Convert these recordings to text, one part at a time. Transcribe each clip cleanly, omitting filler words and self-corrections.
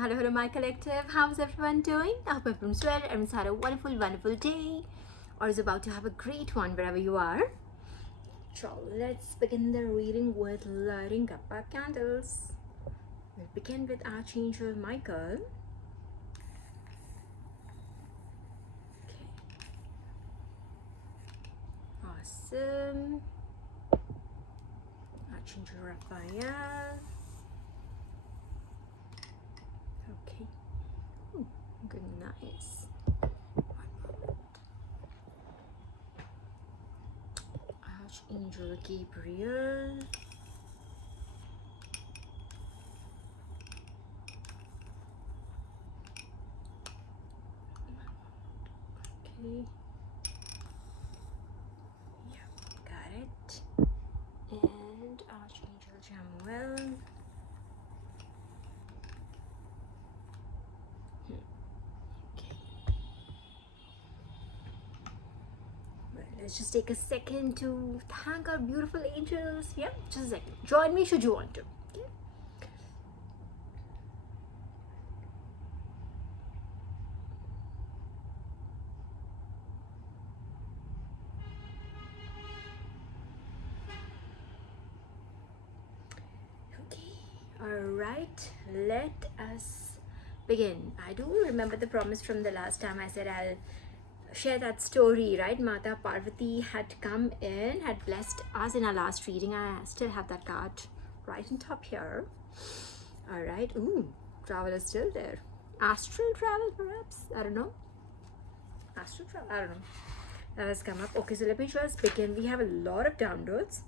Hello, my collective. How's everyone doing? I hope everyone's well. Everyone's had a wonderful, wonderful day, or is about to have a great one wherever you are. So let's begin the reading with lighting up our candles. We'll begin with Archangel Michael. Okay. Awesome. Archangel Raphael. Okay. Ooh, good, nice. One moment. Archangel Gabriel. Okay. Yeah, got it. And Archangel Jamuel. Okay. Well, let's just take a second to thank our beautiful angels. Yeah, just a second. Join me should you want to. Okay. Okay. All right. Let us begin. I do remember the promise from the last time I said I'll share that story, right? Mata Parvati had come in, had blessed us in our last reading. I still have that card right on top here. All right. Ooh, travel is still there. Astral travel, perhaps? I don't know. Astral travel? I don't know. That has come up. Okay, so let me just begin. We have a lot of downloads.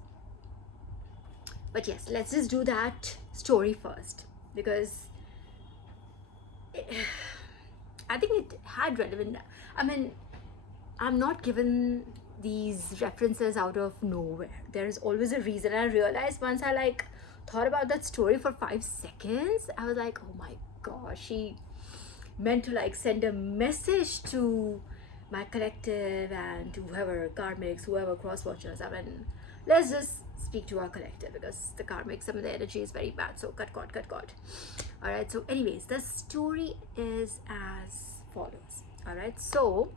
But yes, let's just do that story first because I think it had relevant. I mean, I'm not given these references out of nowhere. There is always a reason. I realized once I thought about that story for 5 seconds, I was like, oh my gosh, she meant to send a message to my collective and to whoever karmics, whoever cross watchers. I mean, let's just speak to our collective because the karmic, some of the energy is very bad. So cut. All right. So anyways, the story is as follows. All right. So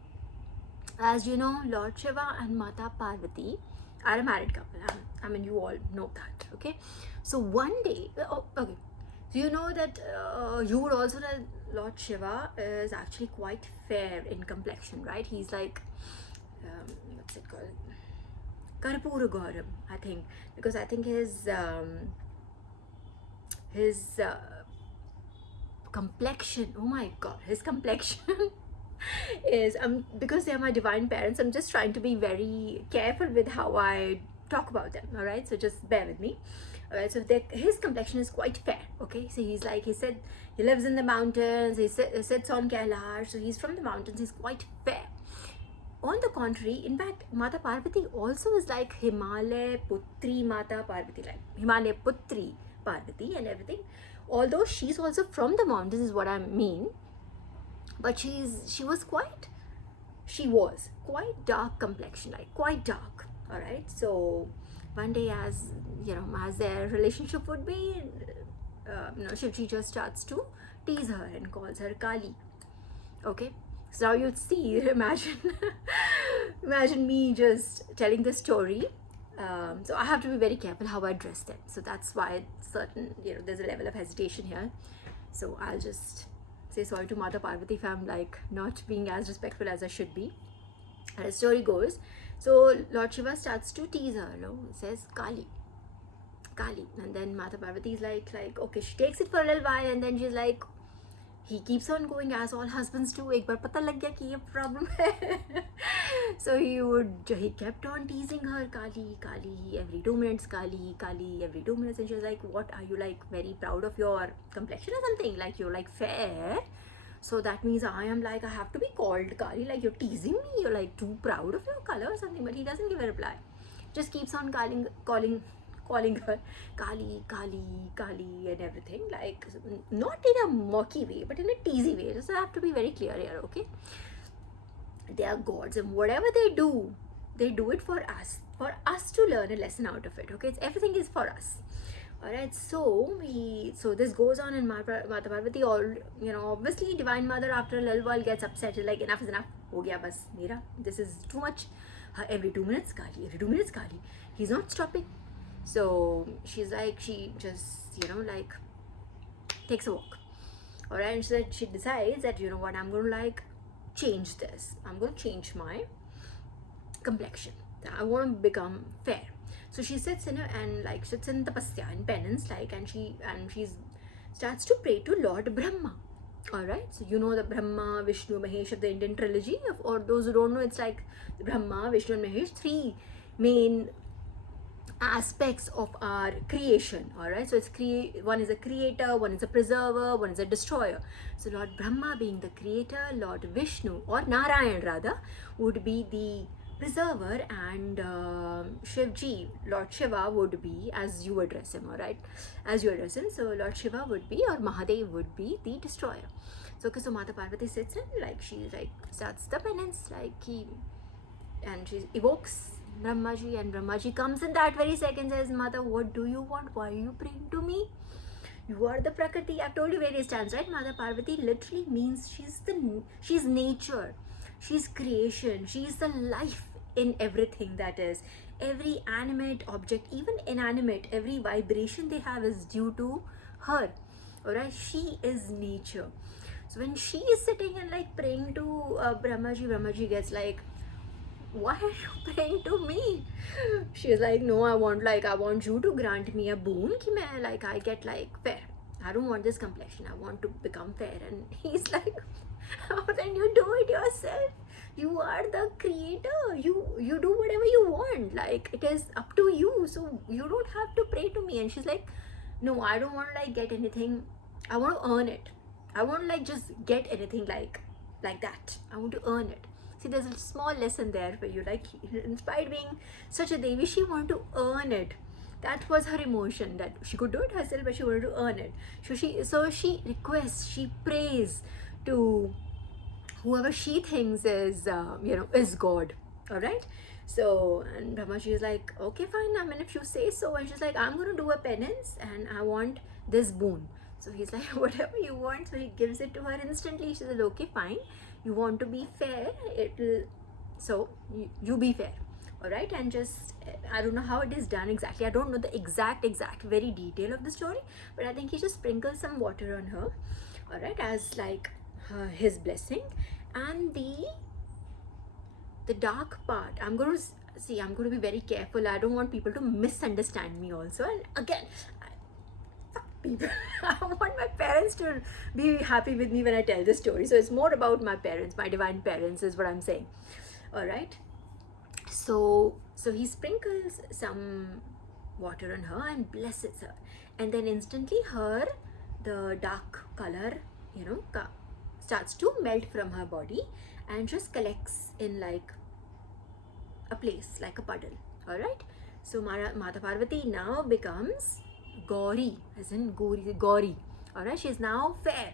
as you know, Lord Shiva and Mata Parvati are a married couple. I mean, you all know that, okay? So one day, okay. So you know that you would also know Lord Shiva is actually quite fair in complexion, right? He's like, what's it called? Karpura Gauram, I think, because I think his complexion. Oh my God, his complexion. Is because they are my divine parents, I'm just trying to be very careful with how I talk about them. All right, so just bear with me. All right, so his complexion is quite fair. Okay, so he said he lives in the mountains, he sits on Kailash, so he's from the mountains, he's quite fair. On the contrary, in fact, Mata Parvati also is like Himalaya Putri Mata Parvati, like Himalaya Putri Parvati and everything, although she's also from the mountains is what I mean. But she was quite dark complexion, like quite dark. All right, so one day, as you know, as their relationship would be, Shivji just starts to tease her and calls her Kali. Okay, so now you'd see, imagine me just telling the story. So I have to be very careful how I dress them, so that's why there's a level of hesitation here. So I'll just say sorry to Mata Parvati if I'm not being as respectful as I should be. And the story goes, so Lord Shiva starts to tease her, says Kali, and then Mata Parvati is like, okay, she takes it for a little while, and then she's like, he keeps on going as all husbands do. एक बार पता लग गया कि ये problem है. So he kept on teasing her, Kali, every 2 minutes, Kali, every 2 minutes, and she was like, what, are you very proud of your complexion or something? Like you're fair, so that means I have to be called Kali, like you're teasing me, you're too proud of your color or something. But he doesn't give a reply, just keeps on calling her Kali, and everything, not in a mocky way, but in a teasy way. Just I have to be very clear here, okay? They are gods, and whatever they do it for us to learn a lesson out of it, okay? Everything is for us. Alright, so this goes on in Mata Parvati, all, obviously Divine Mother after a little while gets upset, like enough is enough, ho gaya bas mera, this is too much. Every 2 minutes Kali, every 2 minutes Kali, he's not stopping. So she's like, she just, like takes a walk. Alright, and she decides that, you know what, I'm going to like change this, I'm going to change my complexion, I want to become fair. So she sits in tapasya in penance, like, and she starts to pray to Lord Brahma. All right, so you know the Brahma, Vishnu, Mahesh of the Indian trilogy. Or those who don't know, it's like Brahma, Vishnu, and Mahesh, three main aspects of our creation. All right, so it's one is a creator, one is a preserver, one is a destroyer. So Lord Brahma being the creator, Lord Vishnu or Narayan rather would be the preserver, and Shivji, Lord Shiva would be, as you address him, all right, as you address him. So Lord Shiva would be, or Mahadev would be the destroyer. So okay, so Mata Parvati sits in, like she like starts the penance, like and she evokes Brahmaji, and Brahmaji comes in that very second, says, Mata, what do you want? Why are you praying to me? You are the Prakriti. I've told you various times, right? Mata Parvati literally means she's nature, she's creation, she's the life in everything that is. Every animate object, even inanimate, every vibration they have is due to her. Alright, she is nature. So when she is sitting and like praying to Brahmaji gets like, why are you praying to me? She's like, no, I want you to grant me a boon ki main, like, I get like fair. I don't want this complexion, I want to become fair. And he's like, how then you do it yourself? You are the creator, you do whatever you want, like it is up to you, so you don't have to pray to me. And she's like, no, I don't want to like get anything, I want to earn it. I won't like just get anything like that, I want to earn it. See, there's a small lesson there for you, like inspired being such a Devi, she wanted to earn it. That was her emotion, that she could do it herself but she wanted to earn it. So she requests, she prays to whoever she thinks is is God. All right, so and Brahmaji is like, okay fine, I mean if you say so. And she's like, I'm going to do a penance and I want this boon. So he's like, whatever you want. So he gives it to her instantly. She says, okay fine, you want to be fair, so you be fair. All right, and just I don't know how it is done exactly, I don't know the exact very detail of the story, but I think he just sprinkles some water on her, all right, as like his blessing. And the dark part, I'm going to be very careful, I don't want people to misunderstand me also. And again, people, I want my parents to be happy with me when I tell this story, so it's more about my parents, my divine parents is what I'm saying. All right, so he sprinkles some water on her and blesses her, and then instantly the dark color starts to melt from her body and just collects in like a place, like a puddle. All right, so Mata Parvati now becomes Gauri, as in Gauri. All right, she's now fair,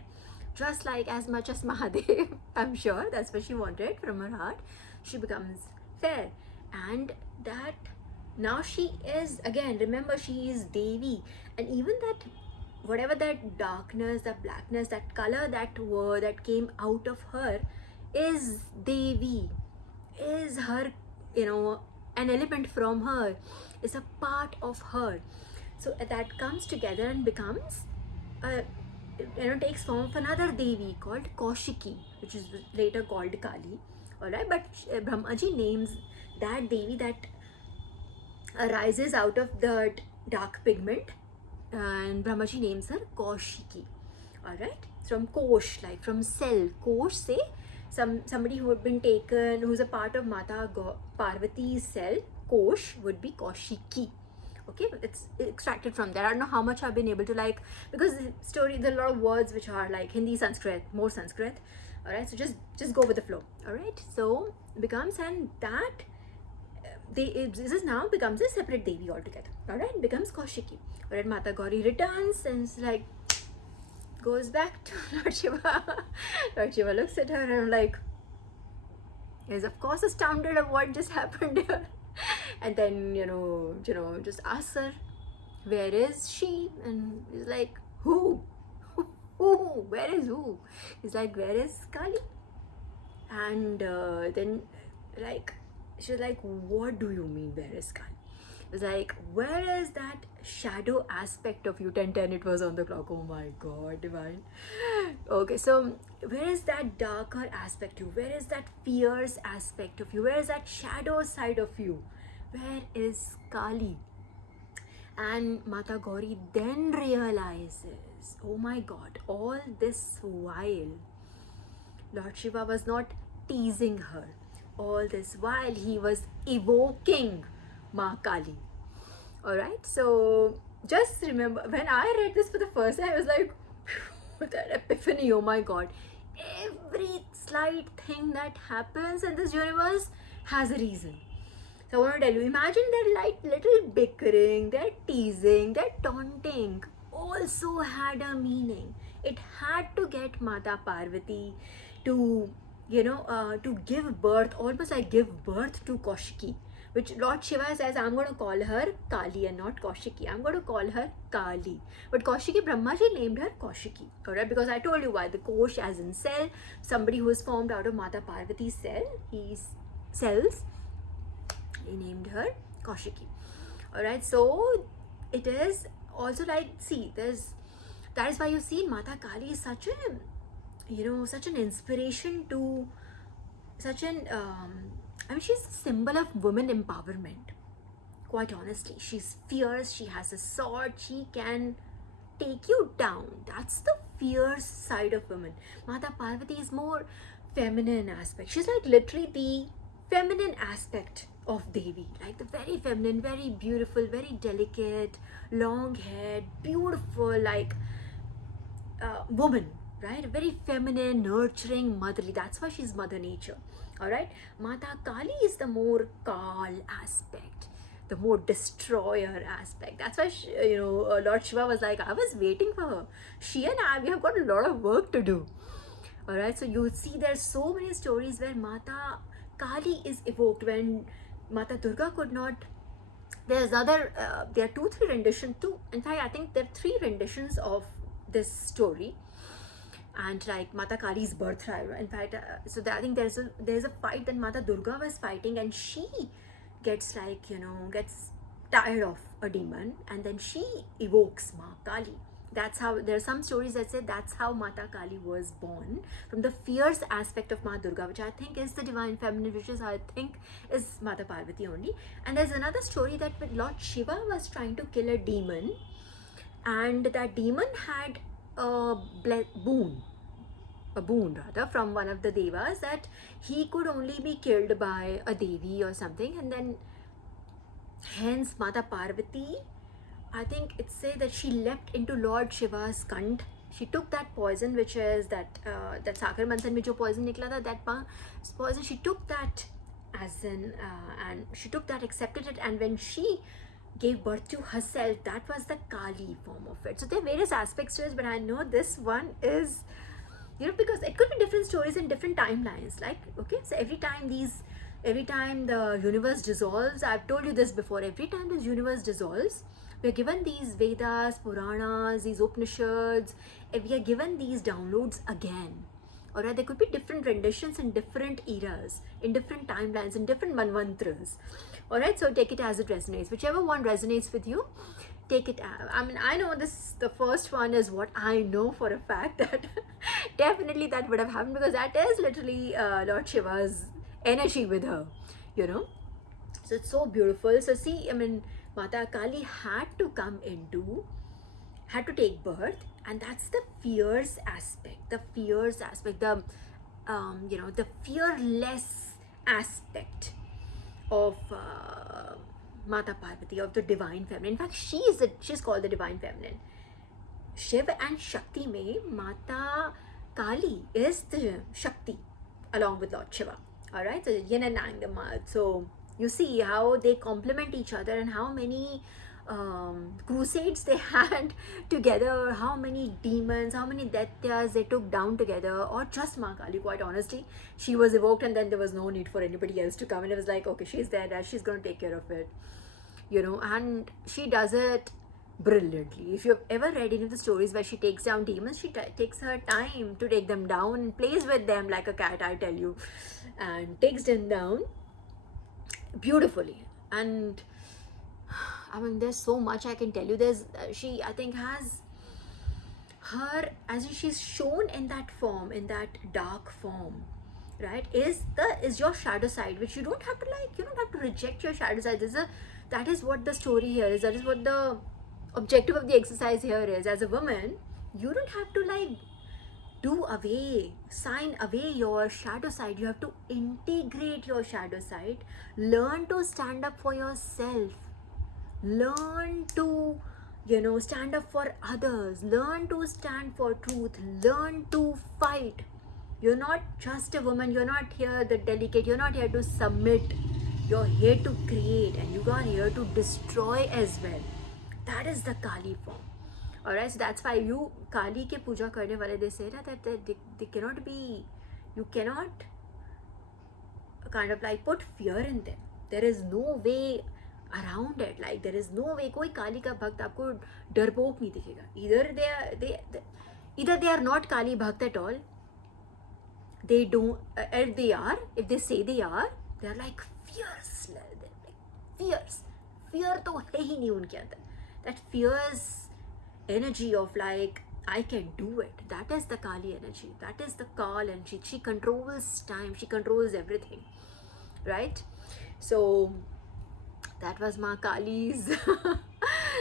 just like as much as Mahadev. I'm sure that's what she wanted from her heart. She becomes fair, and that now she is, again, remember, she is Devi, and even that whatever that darkness, that blackness, that color that came out of her is Devi, is her, an element from her, is a part of her. So that comes together and becomes takes form of another Devi called Kaushiki, which is later called Kali. Alright, but Brahmaji names that Devi that arises out of the dark pigment, and Brahmaji names her Kaushiki. Alright, from Kosh, like from cell. Kosh, say somebody who had been taken, who's a part of Mata Parvati's cell. Kosh would be Kaushiki. Okay, it's extracted from there. I don't know how much I've been able to like, because the story, there are a lot of words which are like Hindi, Sanskrit, more Sanskrit. All right, so just go with the flow. All right, so becomes, and that this now becomes a separate Devi altogether. All right, becomes Kaushiki. All right, Mata Gauri returns and like goes back to Lord Shiva. Lord Shiva looks at her and like is of course astounded of what just happened here. And then just asks her, where is she? And he's like, who? Who? Where is who? He's like, where is Kali? And then, like, she's like, what do you mean, where is Kali? It was like, where is that shadow aspect of you? 10:10 it was on the clock. Oh my god, divine. Okay, so where is that darker aspect of you? Where is that fierce aspect of you? Where is that shadow side of you? Where is Kali? And Mata Gauri then realizes, oh my god, all this while Lord Shiva was not teasing her. All this while he was evoking Ma Kali. Alright, so just remember, when I read this for the first time, I was like, that epiphany, oh my god. Every slight thing that happens in this universe has a reason. So I want to tell you, imagine their like little bickering, their teasing, their taunting also had a meaning. It had to get Mata Parvati to, to give birth, almost like give birth to Kaushiki, which Lord Shiva says, I'm going to call her Kali and not Kaushiki. I'm going to call her Kali. But Kaushiki, Brahmaji named her Kaushiki, alright? Because I told you why. The Kosh as in cell, somebody who is formed out of Mata Parvati's cells, he named her Kaushiki. Alright, so it is also like, see, that is why you see Mata Kali is such an inspiration to she's a symbol of women empowerment. Quite honestly, she's fierce, she has a sword, she can take you down. That's the fierce side of women. Mata Parvati is more feminine aspect. She's like literally the feminine aspect of Devi, like the very feminine, very beautiful, very delicate, long haired, beautiful, like woman, right? Very feminine, nurturing, motherly. That's why she's Mother Nature. Alright, Mata Kali is the more Kal aspect, the more destroyer aspect. That's why Lord Shiva was like, I was waiting for her. She and I, we have got a lot of work to do. Alright, so you'll see there's so many stories where Mata Kali is evoked when Mata Durga could not. There are 2-3 renditions too. In fact, I think there are 3 renditions of this story. And like Mata Kali's birthright. In fact, I think there's a fight that Mata Durga was fighting, and she gets tired of a demon, and then she evokes Ma Kali. That's how, there are some stories that say that's how Mata Kali was born, from the fierce aspect of Ma Durga, which I think is the divine feminine, which is I think is Mata Parvati only. And there's another story that when Lord Shiva was trying to kill a demon, and that demon had a boon from one of the devas, that he could only be killed by a devi or something, and then hence Mata Parvati, I think it says that she leapt into Lord Shiva's kant. She took that poison, which is that Sakar Manthan mein jo poison nikla tha, that poison, she took that and she took that, accepted it, and when she gave birth to herself, that was the Kali form of it. So there are various aspects to it, but I know this one is, because it could be different stories in different timelines. Like, okay, so every time the universe dissolves, I've told you this before, every time this universe dissolves, we're given these Vedas, Puranas, these Upanishads, we are given these downloads again. Alright, there could be different renditions in different eras, in different timelines, in different manvantras. Alright, so take it as it resonates. Whichever one resonates with you, take it out. I mean, I know the first one is what I know for a fact, that definitely that would have happened, because that is literally Lord Shiva's energy with her, So it's so beautiful. So see, I mean, Mata Kali had to take birth, and that's the fierce aspect, the fearless aspect of Mata Parvati, of the divine feminine. In fact, she's called the divine feminine. Shiva and Shakti mein Mata Kali is the Shakti along with Lord Shiva. Alright, so yin and yang, so you see how they complement each other, and how many crusades they had together, how many demons, how many daityas they took down together, or just Ma Kali. Quite honestly, she was evoked, and then there was no need for anybody else to come, and it was like, okay, she's there, she's going to take care of it, and she does it brilliantly. If you've ever read any of the stories where she takes down demons, she takes her time to take them down and plays with them like a cat, I tell you, and takes them down beautifully. And I mean, there's so much I can tell you. There's she, I think, has her, as in she's shown in that form, in that dark form, right, is your shadow side, which you don't have to like, you don't have to reject your shadow side. That is what the story here is. That is what the objective of the exercise here is. As a woman, you don't have to like sign away your shadow side. You have to integrate your shadow side. Learn to stand up for yourself. Learn to, stand up for others. Learn to stand for truth. Learn to fight. You're not just a woman. You're not here the delicate. You're not here to submit. You're here to create, and you are here to destroy as well. That is the Kali form. Alright, so that's why you Kali ke puja karne wale, they say that they cannot be, you cannot kind of like put fear in them. There is no way around it. Like there is no way कोई काली का भक्त आपको डरपोक नहीं दिखेगा. Either they are not Kali Bhakt at all. They don't. If they are, if they say they are like fierce. They're like fierce. Fear तो है ही नहीं उनके अंदर. That fierce energy of like, I can do it. That is the Kali energy. That is the Kal energy. She controls time. She controls everything. Right? So that was Ma Kali's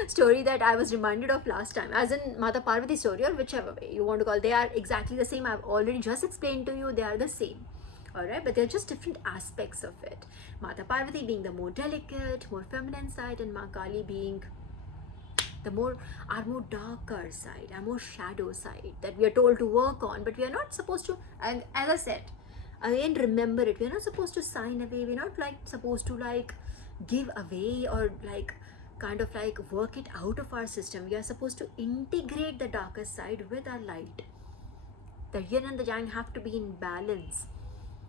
story that I was reminded of last time. As in Mata Parvati story, or whichever way you want to call. They are exactly the same. I've already just explained to you. They are the same. Alright, but they're just different aspects of it. Mata Parvati being the more delicate, more feminine side, and Ma Kali being our more darker side, our more shadow side that we are told to work on, but we are not supposed to. And as I said, again, remember it. We are not supposed to sign away. We're not like supposed to like give away or like kind of like work it out of our system. We are supposed to integrate the darker side with our light. The yin and the yang have to be in balance.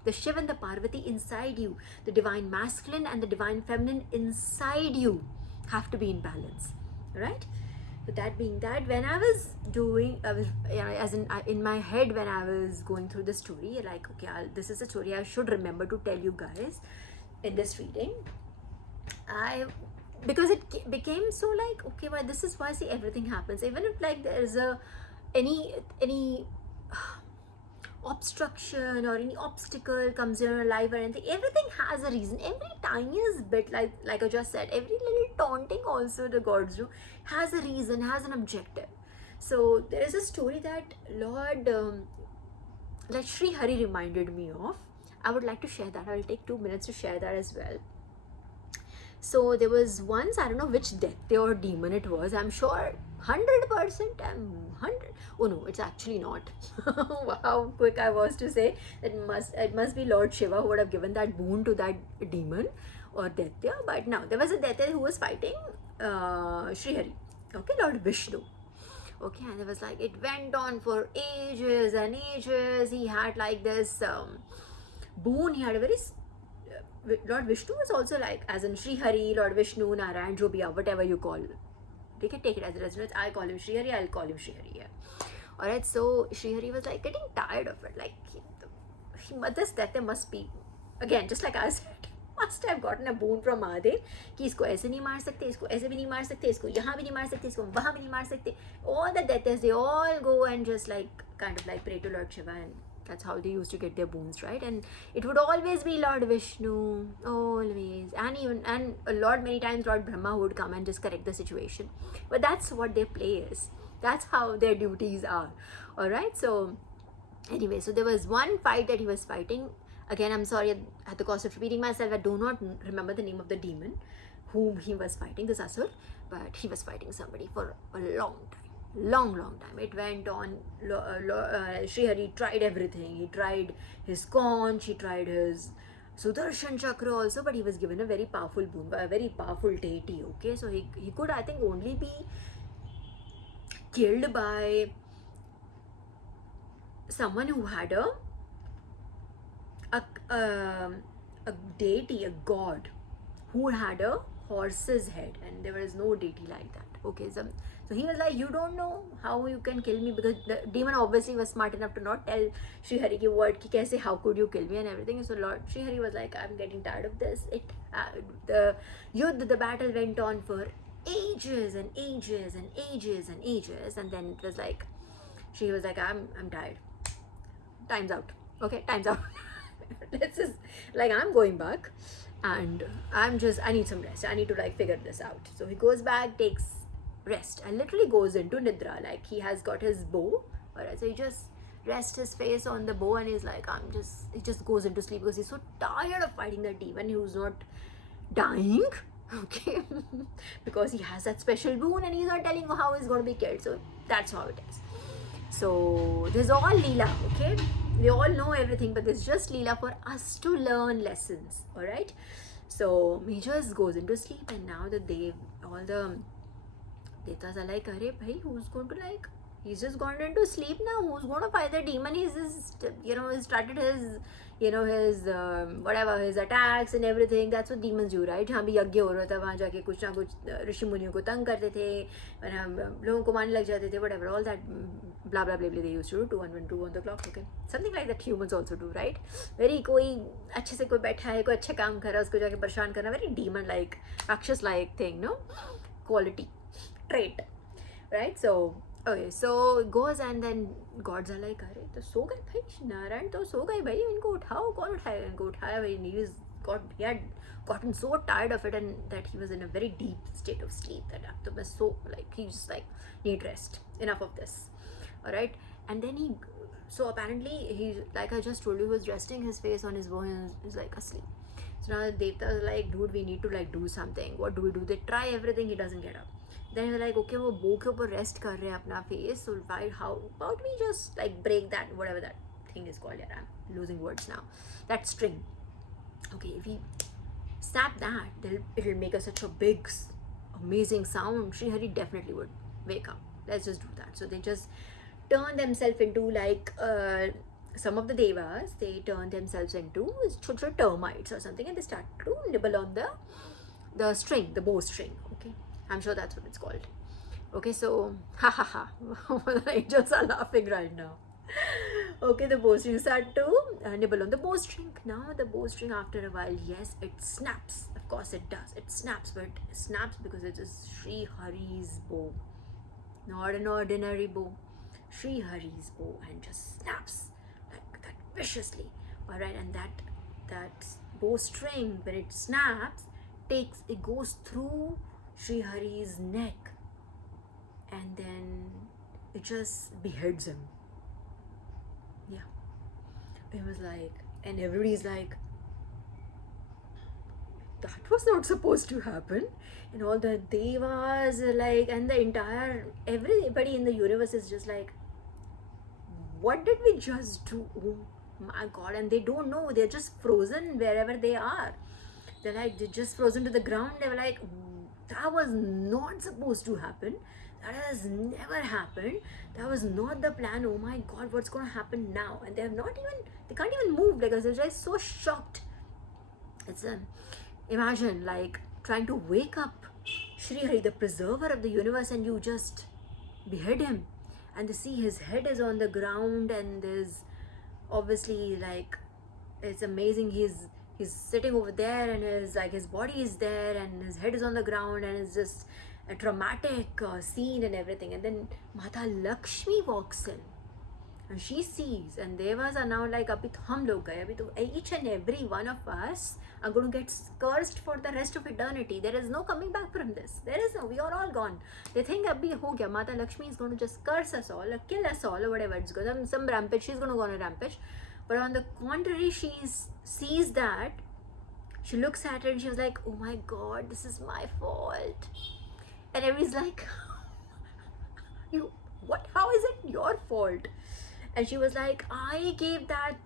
The Shiva and the Parvati inside you, the divine masculine and the divine feminine inside you have to be in balance. Right? So that being that, when I was as in my head when I was going through the story, like, okay, this is a story I should remember to tell you guys in this reading. Because it became so like, okay, well, this is why, see, everything happens. Even if like there is any obstruction or any obstacle comes in your life or anything, everything has a reason. Every tiniest bit, like I just said, every little taunting also the gods do has a reason, has an objective. So there is a story that Lord like Sri Hari reminded me of. I would like to share that. I will take 2 minutes to share that as well. So there was once, I don't know which deity or demon it was. I'm sure 100%. Oh no, it's actually not. How quick I was to say it must be Lord Shiva who would have given that boon to that demon or Daitya. But now there was a Daitya who was fighting Sri Hari. Okay, Lord Vishnu. Okay, and it was like, it went on for ages and ages. He had like this boon. He had a very Lord Vishnu was also like, as in Sri Hari, Lord Vishnu, Narayan, Jobia, whatever you call. You can take it as a resonance. I call him Sri Hari, I'll call him Sri Hari. Yeah. Alright, so Sri Hari was like getting tired of it. Like, this Daitya must be, again, just like I said, must have gotten a boon from Mahadev कि इसको ऐसे नहीं मार सकते, इसको ऐसे भी नहीं मार सकते, इसको यहाँ भी नहीं मार सकते, इसको वहाँ भी नहीं मार सकते. All the Daityas, they all go and just like kind of like pray to Lord Shiva, and that's how they used to get their boons, right? And it would always be Lord Vishnu, always, and Lord, many times Lord Brahma would come and just correct the situation. But that's what their play is. That's how their duties are. All right. So anyway, so there was one fight that he was fighting. Again, I'm sorry at the cost of repeating myself. I do not remember the name of the demon whom he was fighting, this Asur, but he was fighting somebody for a long time. Long time. It went on. Sri Hari tried everything. He tried his conch, he tried his Sudarshan Chakra also, but he was given a very powerful boon by a very powerful deity. Okay, so he could, I think, only be killed by someone who had a deity, a god, who had a horse's head, and there was no deity like that. Okay, so he was like, you don't know how you can kill me, because the demon obviously was smart enough to not tell Sri Hari ki word ki kaise, how could you kill me and everything. So Lord Sri Hari was like, I'm getting tired of this. The battle went on for ages and ages and ages and ages, and then it was like, she was like, I'm tired. Time's out. Okay, time's out. Let's just, like, I'm going back, and I need some rest. I need to like figure this out. So he goes back, takes rest, and literally goes into nidra. Like, he has got his bow. Alright, so he just rests his face on the bow, and he's like, he just goes into sleep, because he's so tired of fighting the demon who's not dying. Okay, because he has that special boon, and he's not telling you how he's going to be killed. So that's how it is. So this is all Leela, okay? We all know everything, but it's just Leela for us to learn lessons, alright? So he just goes into sleep, and now all the Devtas are like, Arey bhai, who's going to like, he's just gone into sleep now, who's going to fight the demon? He's just, he started his, his whatever, his attacks and everything. That's what demons do, right? जहाँ भी यज्ञ हो रहा था, वहाँ जाके कुछ ना कुछ ऋषि मुनियों को तंग करते थे, और हम लोगों को मारने लग जाते थे, whatever, all that blah blah blah blah they used to do, 2 on the clock, okay, something like that humans also do, right? Very कोई अच्छे से कोई बैठा है, कोई अच्छा काम कर रहा है, उसको जाके परेशान करना, very demon like, राक्षस like thing, no? Quality, trait, right? So okay, so goes, and then gods are like, अरे तो सो गए भाई, नारायण तो सो गए भाई, इनको उठाओ, कौन उठाएगा इनको? उठाया भाई, he had gotten so tired of it, and that he was in a very deep state of sleep, that up to so like, he just like, need rest, enough of this, all right? And then so apparently he, like I just told you, was resting his face on his bow, and he's like asleep. So now the Devtas are like, dude, we need to like do something. What do we do? They try everything, he doesn't get up. Then we're like, okay, वो bow के ऊपर rest कर रहे हैं अपना face, so how about we just like break that, whatever that thing is called, yeah, I'm losing words now, that string. Okay, if we snap that, then it'll make such a big, amazing sound. Sri Hari definitely would wake up. Let's just do that. So they just turn themselves into like, some of the devas, they turn themselves into termites or something, and they start to nibble on the string, the bow string. Okay, I'm sure that's what it's called. Okay, so ha ha ha, the angels are laughing right now. Okay, the bowstring start to nibble on the bowstring. Now the bowstring, after a while, yes, it snaps. Of course it does. It snaps, but it snaps because it is Sri Hari's bow, not an ordinary bow. Sri Hari's bow, and just snaps like that viciously. All right, and that bowstring, when it snaps, it goes through Sri Hari's neck, and then it just beheads him. Yeah, it was like, and everybody's like, that was not supposed to happen. And all the devas are like, and the entire, everybody in the universe is just like, what did we just do? Oh my God. And they don't know, they're just frozen wherever they are. They're like, they're just frozen to the ground. They were like, that was not supposed to happen. That has never happened. That was not the plan. Oh my God, what's going to happen now? And they can't even move, because they're just so shocked. It's imagine like trying to wake up Sri Hari, the preserver of the universe, and you just behead him, and to see his head is on the ground, and there's obviously like, it's amazing, he's sitting over there, and his body is there, and his head is on the ground, and it's just a dramatic scene and everything. And then Mata Lakshmi walks in, and she sees, and devas are now like, abhi to hum log gaye, abhi to each and every one of us are going to get cursed for the rest of eternity. There is no coming back from this. We are all gone. They think abhi ho gaya, Mata Lakshmi is going to just curse us all, or kill us all, or whatever it's going. Some rampage, she's going to go on a rampage. But on the contrary, she sees that, she looks at it, and she was like, oh my God, this is my fault. And everybody's like, what? How is it your fault? And she was like, I gave that,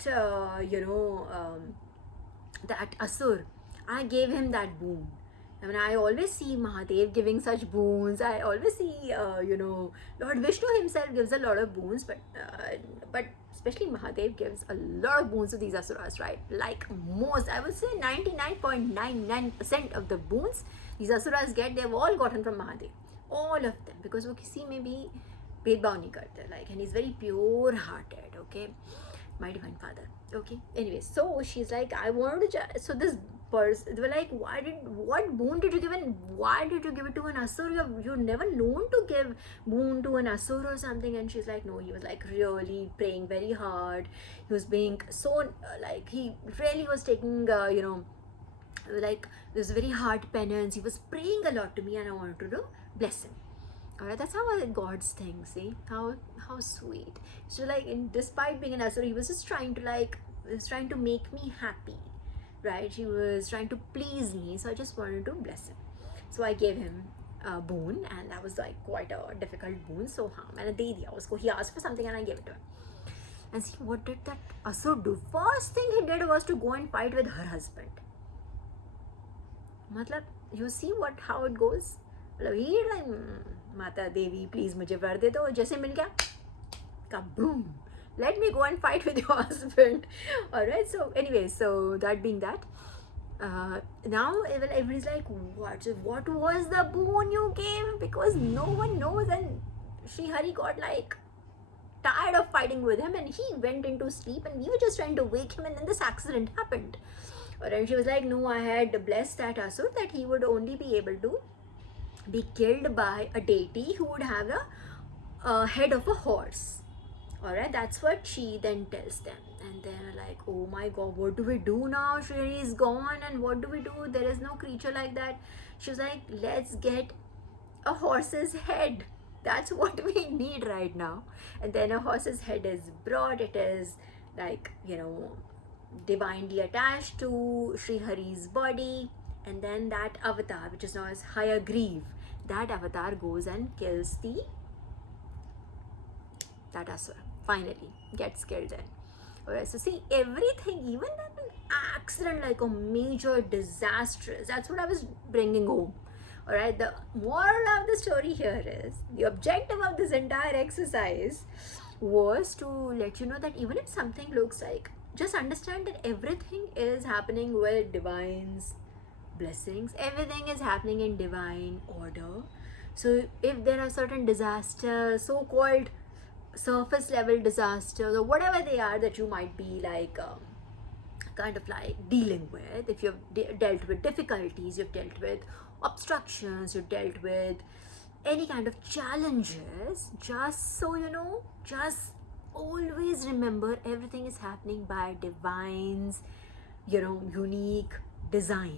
that Asur, I gave him that boon. I mean, I always see Mahadev giving such boons. I always see, Lord Vishnu himself gives a lot of boons, but especially Mahadev gives a lot of boons to these asuras, right? Like most, I would say 99.99% of the boons these asuras get, they've all gotten from Mahadev. All of them, because वो किसी में भी भेदभाव नहीं करते, like, and he's very pure-hearted, okay? My divine father, okay? Anyway, so she's like, I wanted to, so this person, they were like, what boon did you give, and why did you give it to an asur? You're never known to give boon to an asur or something. And she's like, no, he was like really praying very hard. He was being so, like, he really was taking, like, this very hard penance. He was praying a lot to me, and I wanted to bless him. All right, that's how God's thing. See how sweet. So like, despite being an asur, he was just trying to make me happy, right? He was trying to please me, so I just wanted to bless him. So I gave him a boon, and that was like quite a difficult boon. So मैंने दे दिया उसको. He asked for something, and I gave it to him. And see, what did that asur do? First thing he did was to go and fight with her husband. मतलब, you see how it goes. मतलब, he like, माता देवी please मुझे वर दे दो. जैसे मिल गया, kaboom, let me go and fight with your husband. All right, so anyway, so that being that, now everybody's like, what was the boon you gave? Because no one knows. And Sri Hari got like tired of fighting with him, and he went into sleep, and we were just trying to wake him, and then this accident happened. And she was like, no, I had blessed that asur that he would only be able to be killed by a deity who would have a head of a horse. All right, that's what she then tells them. And they're like, oh my god, what do we do now? Shri is gone, and what do we do? There is no creature like that. She was like, let's get a horse's head. That's what we need right now. And then a horse's head is brought. It is like, divinely attached to Sri Hari's body. And then that avatar, which is known as Hayagreev, that avatar goes and kills that asura. Finally gets killed then. Alright, so see, everything, even an accident, like a major disastrous, that's what I was bringing home. Alright, the moral of the story here is, the objective of this entire exercise was to let you know that even if something looks like, just understand that everything is happening with divine's blessings. Everything is happening in divine order. So if there are certain disasters, so-called surface level disasters, or whatever they are that you might be like kind of like dealing with, if you've dealt with difficulties, you've dealt with obstructions, you've dealt with any kind of challenges, just so you know, just always remember everything is happening by divine's unique design.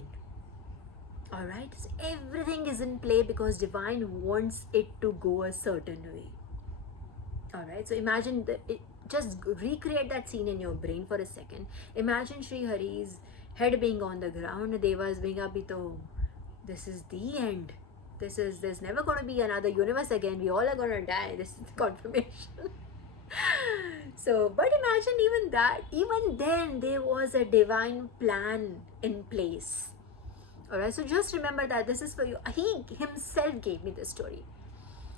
All right, so everything is in play because divine wants it to go a certain way. All right, so imagine just recreate that scene in your brain for a second. Imagine Sri Hari's head being on the ground, Devas being abhito, this is the end. There's never going to be another universe again. We all are going to die. This is the confirmation. So, but imagine even then there was a divine plan in place. Alright, so just remember that this is for you. He himself gave me this story.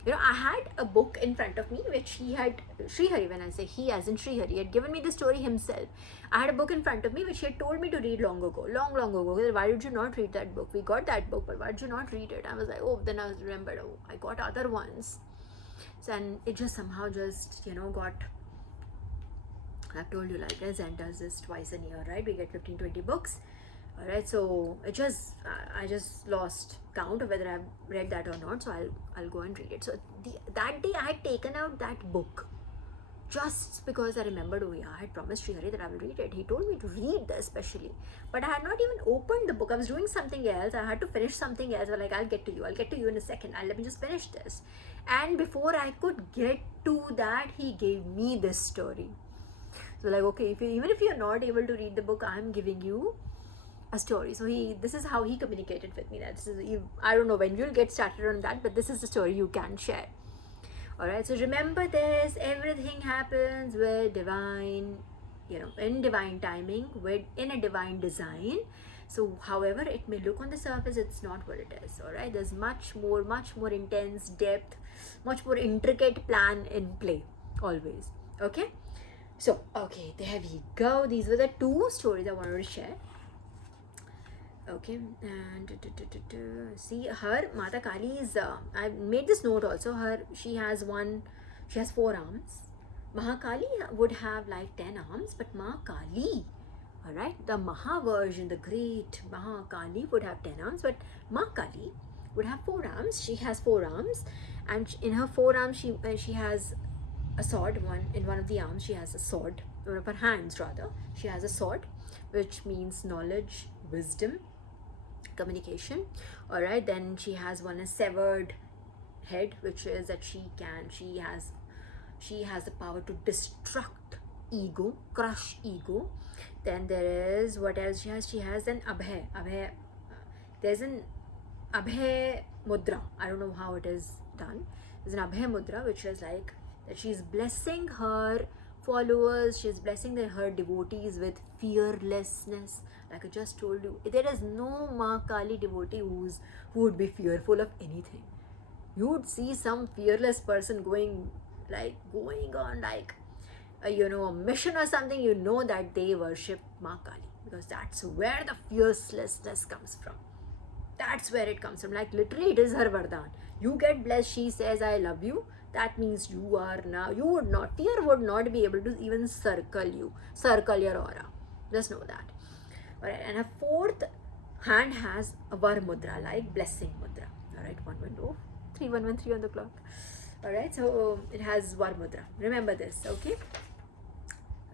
I had a book in front of me which he had, Sri Hari, when I say he as in Sri Hari, had given me the story himself. I had a book in front of me which he had told me to read long ago. Why did you not read that book? We got that book, but why did you not read it? I was like, then I remembered, I got other ones. So, and it just somehow just, got, I've told you, like, Zen does this twice a year, right? We get 15-20 books. Alright, so I just lost count of whether I've read that or not, so I'll go and read it. So that day I had taken out that book just because I remembered, I had promised Sri Hari that I will read it. He told me to read this especially, but I had not even opened the book. I was doing something else. I had to finish something else. I was like, I'll get to you in a second. Let me just finish this. And before I could get to that, he gave me this story. So like, okay, even if you're not able to read the book, I'm giving you a story. So this is how he communicated with me. I don't know when you'll get started on that, but this is the story you can share. Alright, so remember this, everything happens with divine in divine timing, in a divine design. So however it may look on the surface, it's not what it is. All right, there's much more intense depth, much more intricate plan in play always. Okay, so okay, there we go. These were the two stories I wanted to share. Okay, and see, her Mata Kali is I made this note also. She has 4 arms. Mahakali would have like 10 arms, but Mahakali, all right, the Maha version, the great Mahakali would have 10 arms, but Mahakali would have 4 arms. She has 4 arms, and in her 4 arms she has a sword. In one of the arms she has a sword, one of her hands rather, she has a sword, which means knowledge, wisdom, communication. All right, then she has a severed head, which is that she has the power to destruct ego, crush ego. Then there is, what else she has an abhay, there's an abhay mudra. I don't know how it is done. There's an abhay mudra, which is like that she's blessing her followers, she's blessing her devotees with fearlessness. Like I just told you, there is no Mahakali devotee who would be fearful of anything. You would see some fearless person going on like a mission or something, that they worship Mahakali, because that's where the fearlessness comes from. That's where it comes from. Like literally, it is her vardhan. You get blessed, she says I love you, that means fear would not be able to even circle your aura. Just know that. Alright, and a 4th hand has a var mudra, like blessing mudra. Alright, 3113 on the clock. Alright, so it has var mudra. Remember this, okay?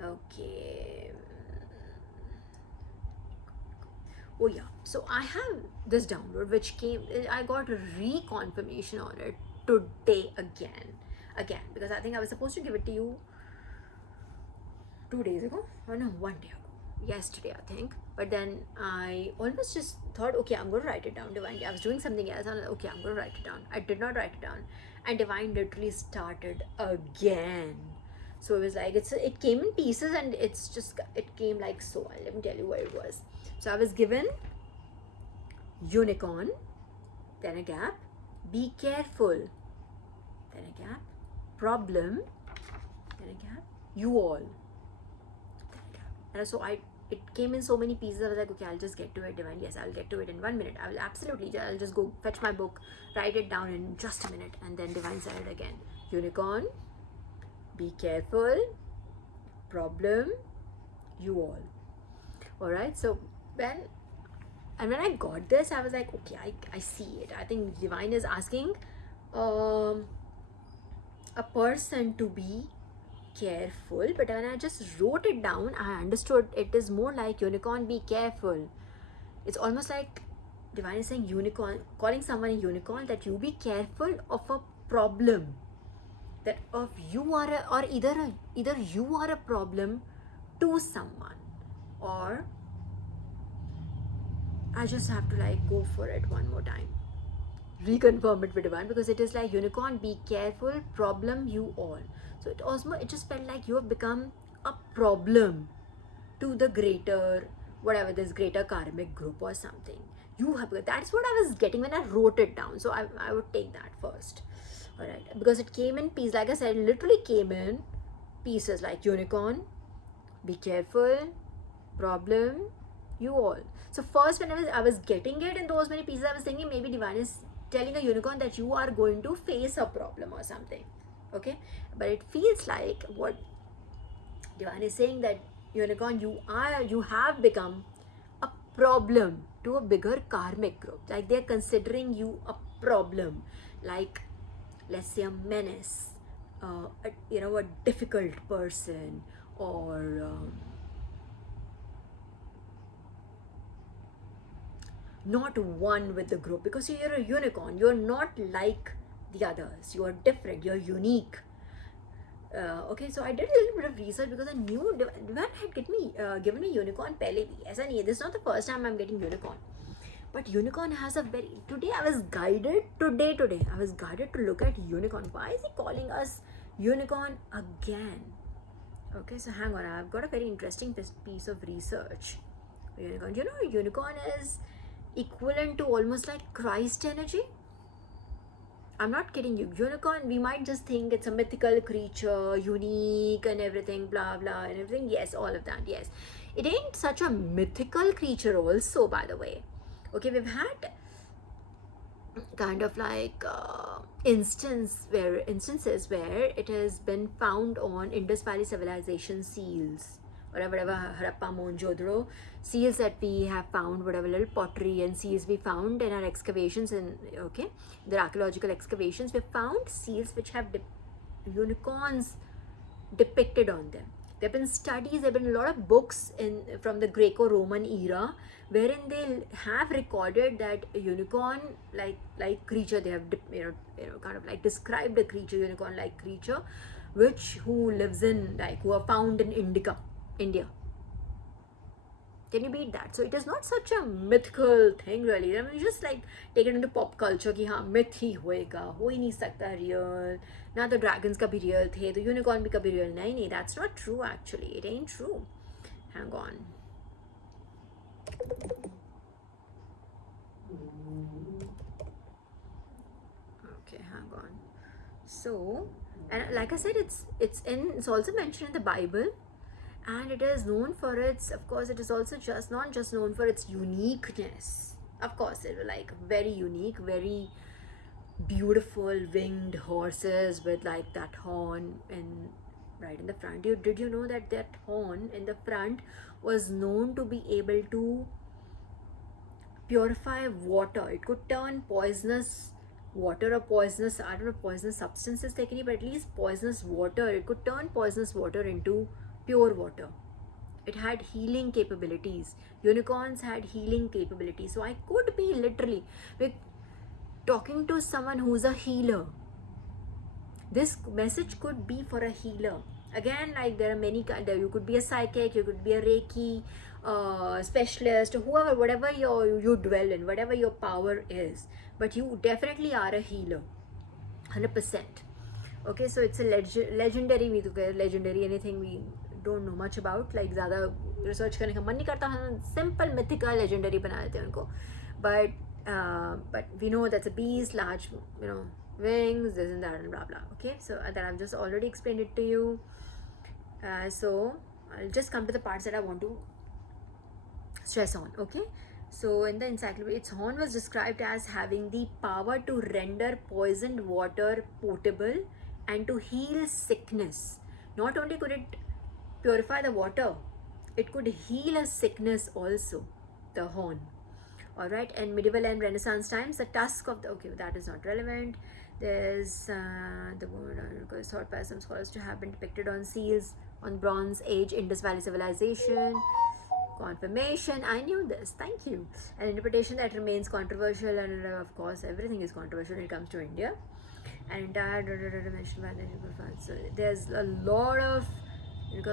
Okay. Oh yeah, so I have this download which I got reconfirmation on it today again, because I think I was supposed to give it to you 2 days ago, or no, 1 day ago, yesterday I think. But then I almost just thought, okay, I'm going to write it down. Divine, I was doing something else, and okay, I'm going to write it down. I did not write it down, and Divine literally started again. So it was like, it came in pieces, and it came like so. Let me tell you what it was. So I was given unicorn, then a gap, be careful, then a gap, problem, then a gap, you all, then a gap. And so it came in so many pieces. I was like, okay, I'll just get to it, Divine. Yes, I'll get to it in 1 minute. I'll just go fetch my book, write it down in just a minute. And then Divine said it again. Unicorn, be careful, problem, you all. Alright, so when I got this, I was like, okay, I see it. I think Divine is asking a person to be careful, but when I just wrote it down, I understood it is more like unicorn, be careful. It's almost like Divine is saying unicorn, calling someone a unicorn, that you be careful of a problem, that of you are either you are a problem to someone, or I just have to like go for it one more time, reconfirm it with Divine, because it is like unicorn, be careful, problem, you all. So it just felt like you have become a problem to the greater, whatever, this greater karmic group or something. That's what I was getting when I wrote it down. So I would take that first. Alright, because it came in pieces, like I said, it literally came in pieces, like unicorn, be careful, problem, you all. So first when I was getting it in those many pieces, I was thinking maybe Divine is telling a unicorn that you are going to face a problem or something. Okay, but it feels like what Divine is saying, that unicorn, you have become a problem to a bigger karmic group. Like they're considering you a problem, like let's say a menace, a difficult person, or not one with the group, because you're a unicorn. You're not like the others. You're different. You're unique. Okay, so I did a little bit of research, because I knew Divine had given me unicorn pehle bhi. Aisa nahi hai. This is not the first time I'm getting unicorn. But unicorn has today I was guided to look at unicorn. Why is he calling us unicorn again? Okay, so hang on, I've got a very interesting piece of research. Unicorn, you know, unicorn is equivalent to almost like Christ energy. I'm not kidding you. Unicorn, we might just think it's a mythical creature, unique and everything, blah blah and everything. Yes, all of that. Yes, it ain't such a mythical creature, also, by the way. Okay, we've had kind of like instances where it has been found on Indus Valley civilization seals, whatever Harappa, Mohenjo-daro seals that we have found, whatever little pottery and seals we found in our excavations, in okay, the archaeological excavations, we found seals which have unicorns depicted on them. There have been studies, there have been a lot of books from the Greco-Roman era wherein they have recorded that a unicorn like creature, they have kind of like described a creature, unicorn like creature, who lives in, like, who are found in India. Can you beat that? So it is not such a mythical thing, really. I mean, just like take it into pop culture कि हाँ myth ही होएगा, हो ही नहीं सकता real, ना तो dragons कभी real थे, तो unicorn भी कभी real नहीं. That's not true actually. It ain't true. Hang on. Okay, hang on. So, and like I said, it's also mentioned in the Bible. And it is known for its, of course, it is also not just known for its uniqueness. Of course, it was like very unique, very beautiful winged horses with like that horn right in the front. Did you know that horn in the front was known to be able to purify water? It could turn poisonous water or poisonous, I don't know, poisonous substances taken, but at least poisonous water. It could turn poisonous water into pure water. It had healing capabilities. Unicorns had healing capabilities. So I could be literally talking to someone who's a healer. This message could be for a healer. Again, like there are many kinds. You could be a psychic, you could be a Reiki specialist, whoever, whatever you dwell in, whatever your power is. But you definitely are a healer, 100%. Okay, so it's a legendary. Legendary, anything we don't know much about, like ज़्यादा research करने का मन नहीं करता, हम simple mythical legendary बना देते हैं उनको, but we know that's a beast, large, wings, this and that and blah blah. Okay, so that I've just already explained it to you. So I'll just come to the parts that I want to stress on. Okay, so in the encyclopedia, its horn was described as having the power to render poisoned water potable and to heal sickness. Not only could it purify the water, it could heal a sickness also, the horn. All right, and medieval and Renaissance times, the tusk of the, okay, that is not relevant. There's the word thought by some scholars to have been depicted on seals on Bronze Age Indus Valley civilization. Confirmation, I knew this, thank you. An interpretation that remains controversial, and of course everything is controversial when it comes to India. An entire mentioned by the, so there's a lot of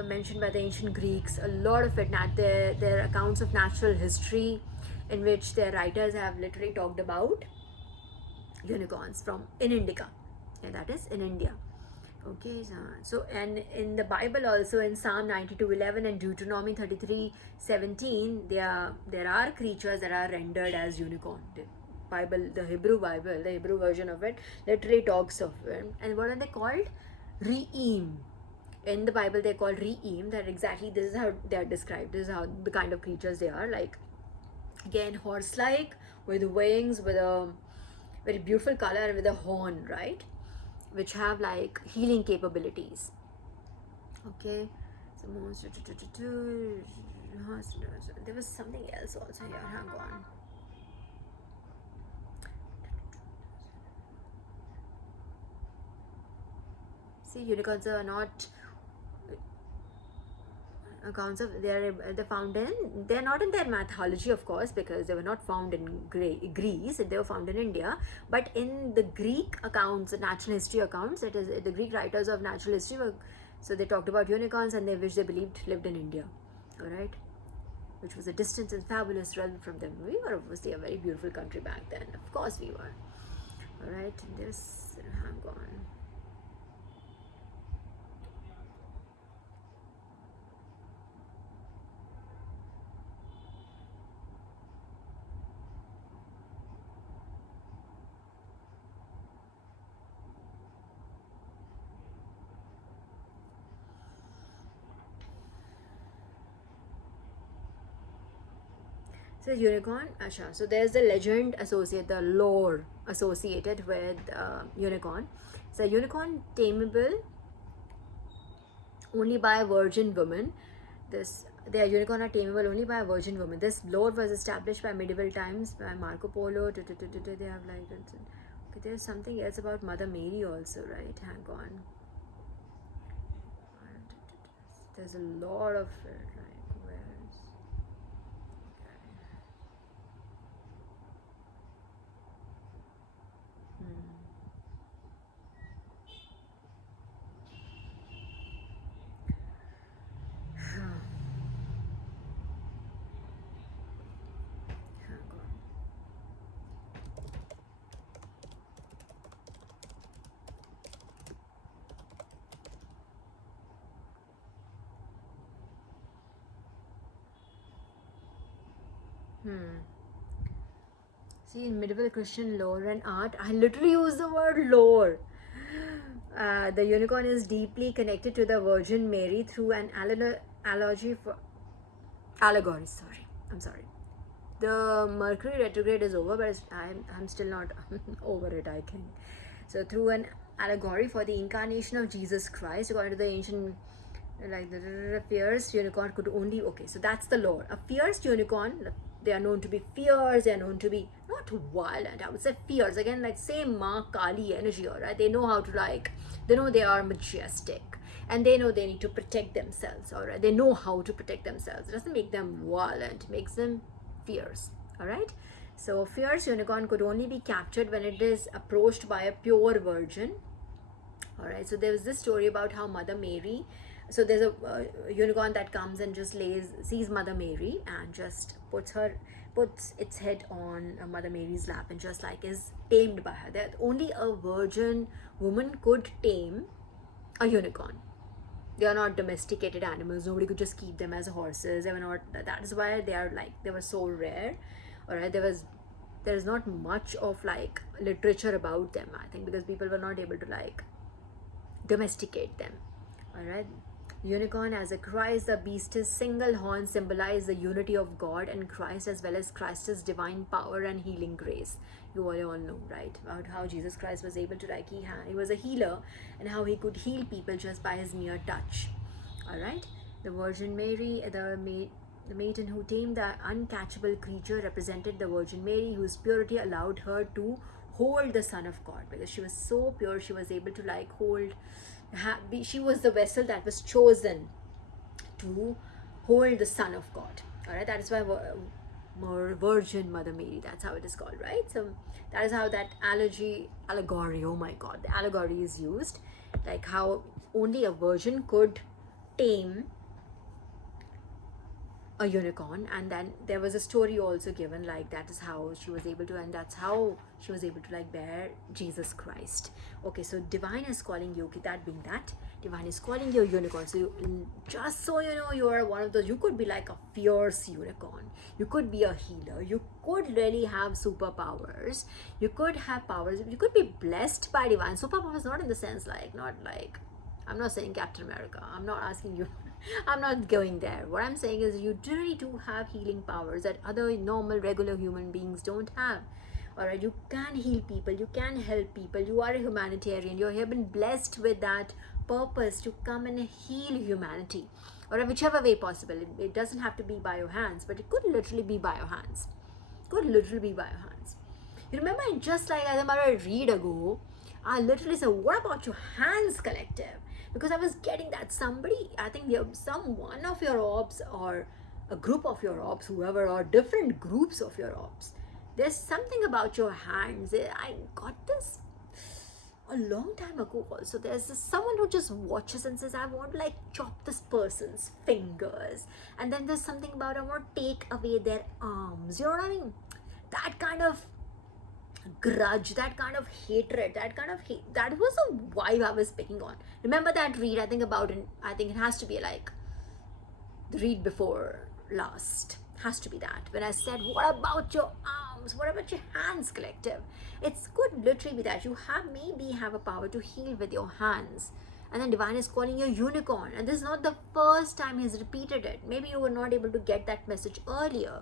mentioned by the ancient Greeks, a lot of it, their accounts of natural history in which their writers have literally talked about unicorns in Indica, and that is in India. Okay, so and in the Bible also, in Psalm 92:11 and Deuteronomy 33:17, there are creatures that are rendered as unicorn. The Hebrew Bible, the Hebrew version of it, literally talks of it. And what are they called? Re'im. In the Bible, they're called Re'im. That exactly, this is how they are described. This is how the kind of creatures they are. Like, again, horse-like with wings, with a very beautiful color, and with a horn, right? Which have like healing capabilities. Okay, so there was something else also here. Hang on. See, unicorns are not accounts of they're found in, they're not in their mythology, of course, because they were not found in Greece, they were found in India. But in the Greek accounts, the natural history accounts, it is the Greek writers of natural history so they talked about unicorns, and they believed lived in India, all right, which was a distant and fabulous realm from them. We were obviously a very beautiful country back then, of course we were, all right. Hang on. So unicorn, Asha. So there's the legend associated, the lore associated with unicorn. So unicorn tameable only by a virgin woman. This their unicorn are tameable only by a virgin woman. This lore was established by medieval times by Marco Polo. They have like okay, there's something else about Mother Mary also, right? Hang on. There's a lot of it. Like where is? Hang on. See, in medieval Christian lore and art, I literally use the word lore. The unicorn is deeply connected to the Virgin Mary through an allegory for allegory. Sorry, I'm sorry. The Mercury retrograde is over, but I'm still not over it, I think. So through an allegory for the incarnation of Jesus Christ, according to the ancient, like the fierce unicorn could only, okay, so that's the lore. A fierce unicorn, they are known to be fierce, they are known to be not violent, I would say fierce, again like same Ma Kali energy, alright, they know how to like, they know they are majestic, and they know they need to protect themselves, alright, they know how to protect themselves. It doesn't make them violent, it makes them fierce, alright. So fierce unicorn could only be captured when it is approached by a pure virgin. Alright, so there was this story about how Mother Mary, so there's a unicorn that comes and just sees Mother Mary and just puts its head on Mother Mary's lap and just like is tamed by her. That only a virgin woman could tame a unicorn. They are not domesticated animals. Nobody could just keep them as horses. They were not. That is why they were so rare. Alright, there is not much of like literature about them, I think, because people were not able to like domesticate them. Alright, unicorn as a Christ the beast's single horn symbolize the unity of God and Christ, as well as Christ's divine power and healing grace. You all know, right, about how Jesus Christ was able to like he was a healer, and how he could heal people just by his mere touch. Alright, the Virgin Mary, the maiden who tamed the uncatchable creature, represented the Virgin Mary, whose purity allowed her to hold the Son of God, because she was so pure. She was able to like she was the vessel that was chosen to hold the Son of God. All right, that is why Virgin Mother Mary, that's how it is called, right? So that is how that allegory, oh my god, the allegory is used, like how only a virgin could tame a unicorn. And then there was a story also given, like that is how she was able to, and that's how she was able to like bear Jesus Christ. Okay, so divine is calling you, okay, that being that, divine is calling you a unicorn. So just so you know, you are one of those. You could be like a fierce unicorn, you could be a healer, you could really have superpowers, you could have powers, you could be blessed by divine superpowers. Not in the sense like, not like, I'm not saying Captain America, I'm not asking you I'm not going there. What I'm saying is you really do have healing powers that other normal regular human beings don't have. Alright, you can heal people, you can help people, you are a humanitarian, you have been blessed with that purpose to come and heal humanity, or whichever way possible. It doesn't have to be by your hands, but it could literally be by your hands. Could literally be by your hands. You remember, just like as a read ago, I literally said, what about your hands collective? Because I was getting that somebody, I think one of your orbs, or a group of your orbs, whoever, or different groups of your orbs, there's something about your hands. I got this a long time ago also. There's someone who just watches and says, I want to like chop this person's fingers, and then there's something about I want to take away their arms. You know what I mean? That kind of grudge, that kind of hatred, that kind of hate, that was a vibe I was picking on. Remember that read? I think it has to be like the read before last, has to be that, when I said, what about your arms, what about your hands collective? It could literally be that you maybe have a power to heal with your hands. And then divine is calling you a unicorn, and this is not the first time he's repeated it. Maybe you were not able to get that message earlier,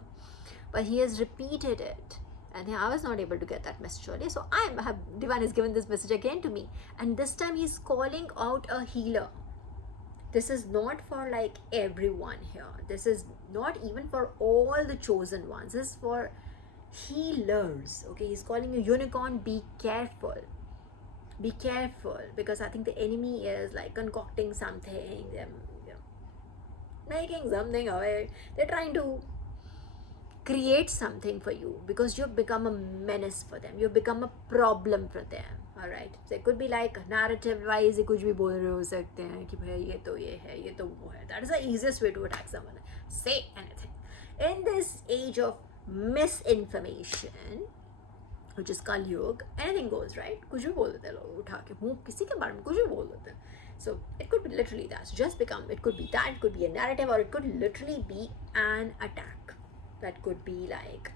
but he has repeated it. And I was not able to get that message earlier. So Divine has given this message again to me. And this time he's calling out a healer. This is not for like everyone here. This is not even for all the chosen ones. This is for healers. Okay, he's calling you unicorn. Be careful. Be careful, because I think the enemy is like concocting something. They're making something away. They're trying to create something for you because you've become a menace for them. You've become a problem for them. All right. So it could be like narrative wise, it कुछ भी बोल रहे हो सकते हैं कि भाई ये तो ये है, ये तो वो है. That is the easiest way to attack someone. Say anything. In this age of misinformation, which is Kal Yuga, anything goes, right? कुछ भी बोल देते हैं लोग उठा के मुंह किसी के बारे में कुछ भी बोल देते हैं. So it could be literally that. So just become. It could be that. It could be a narrative, or it could literally be an attack. That could be like,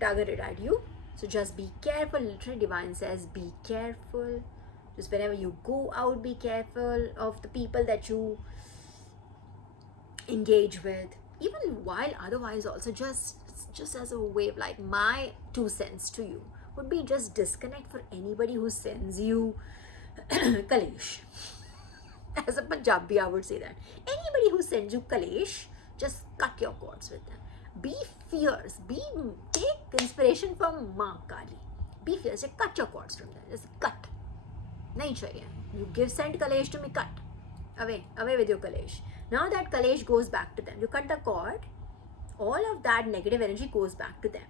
targeted at you. So just be careful. Literally Divine says be careful. Just whenever you go out, be careful of the people that you engage with. Even while otherwise also, just as a way of like my 2 cents to you would be just disconnect for anybody who sends you Kalesh. As a Punjabi, I would say that. Anybody who sends you Kalesh, just cut your cords with them. Be fierce. Take inspiration from Ma Kali. Be fierce. Just cut your cords from them. Just cut. Nahi chahiye. You send Kalesh to me, cut. Away with your Kalesh. Now that Kalesh goes back to them. You cut the cord, all of that negative energy goes back to them.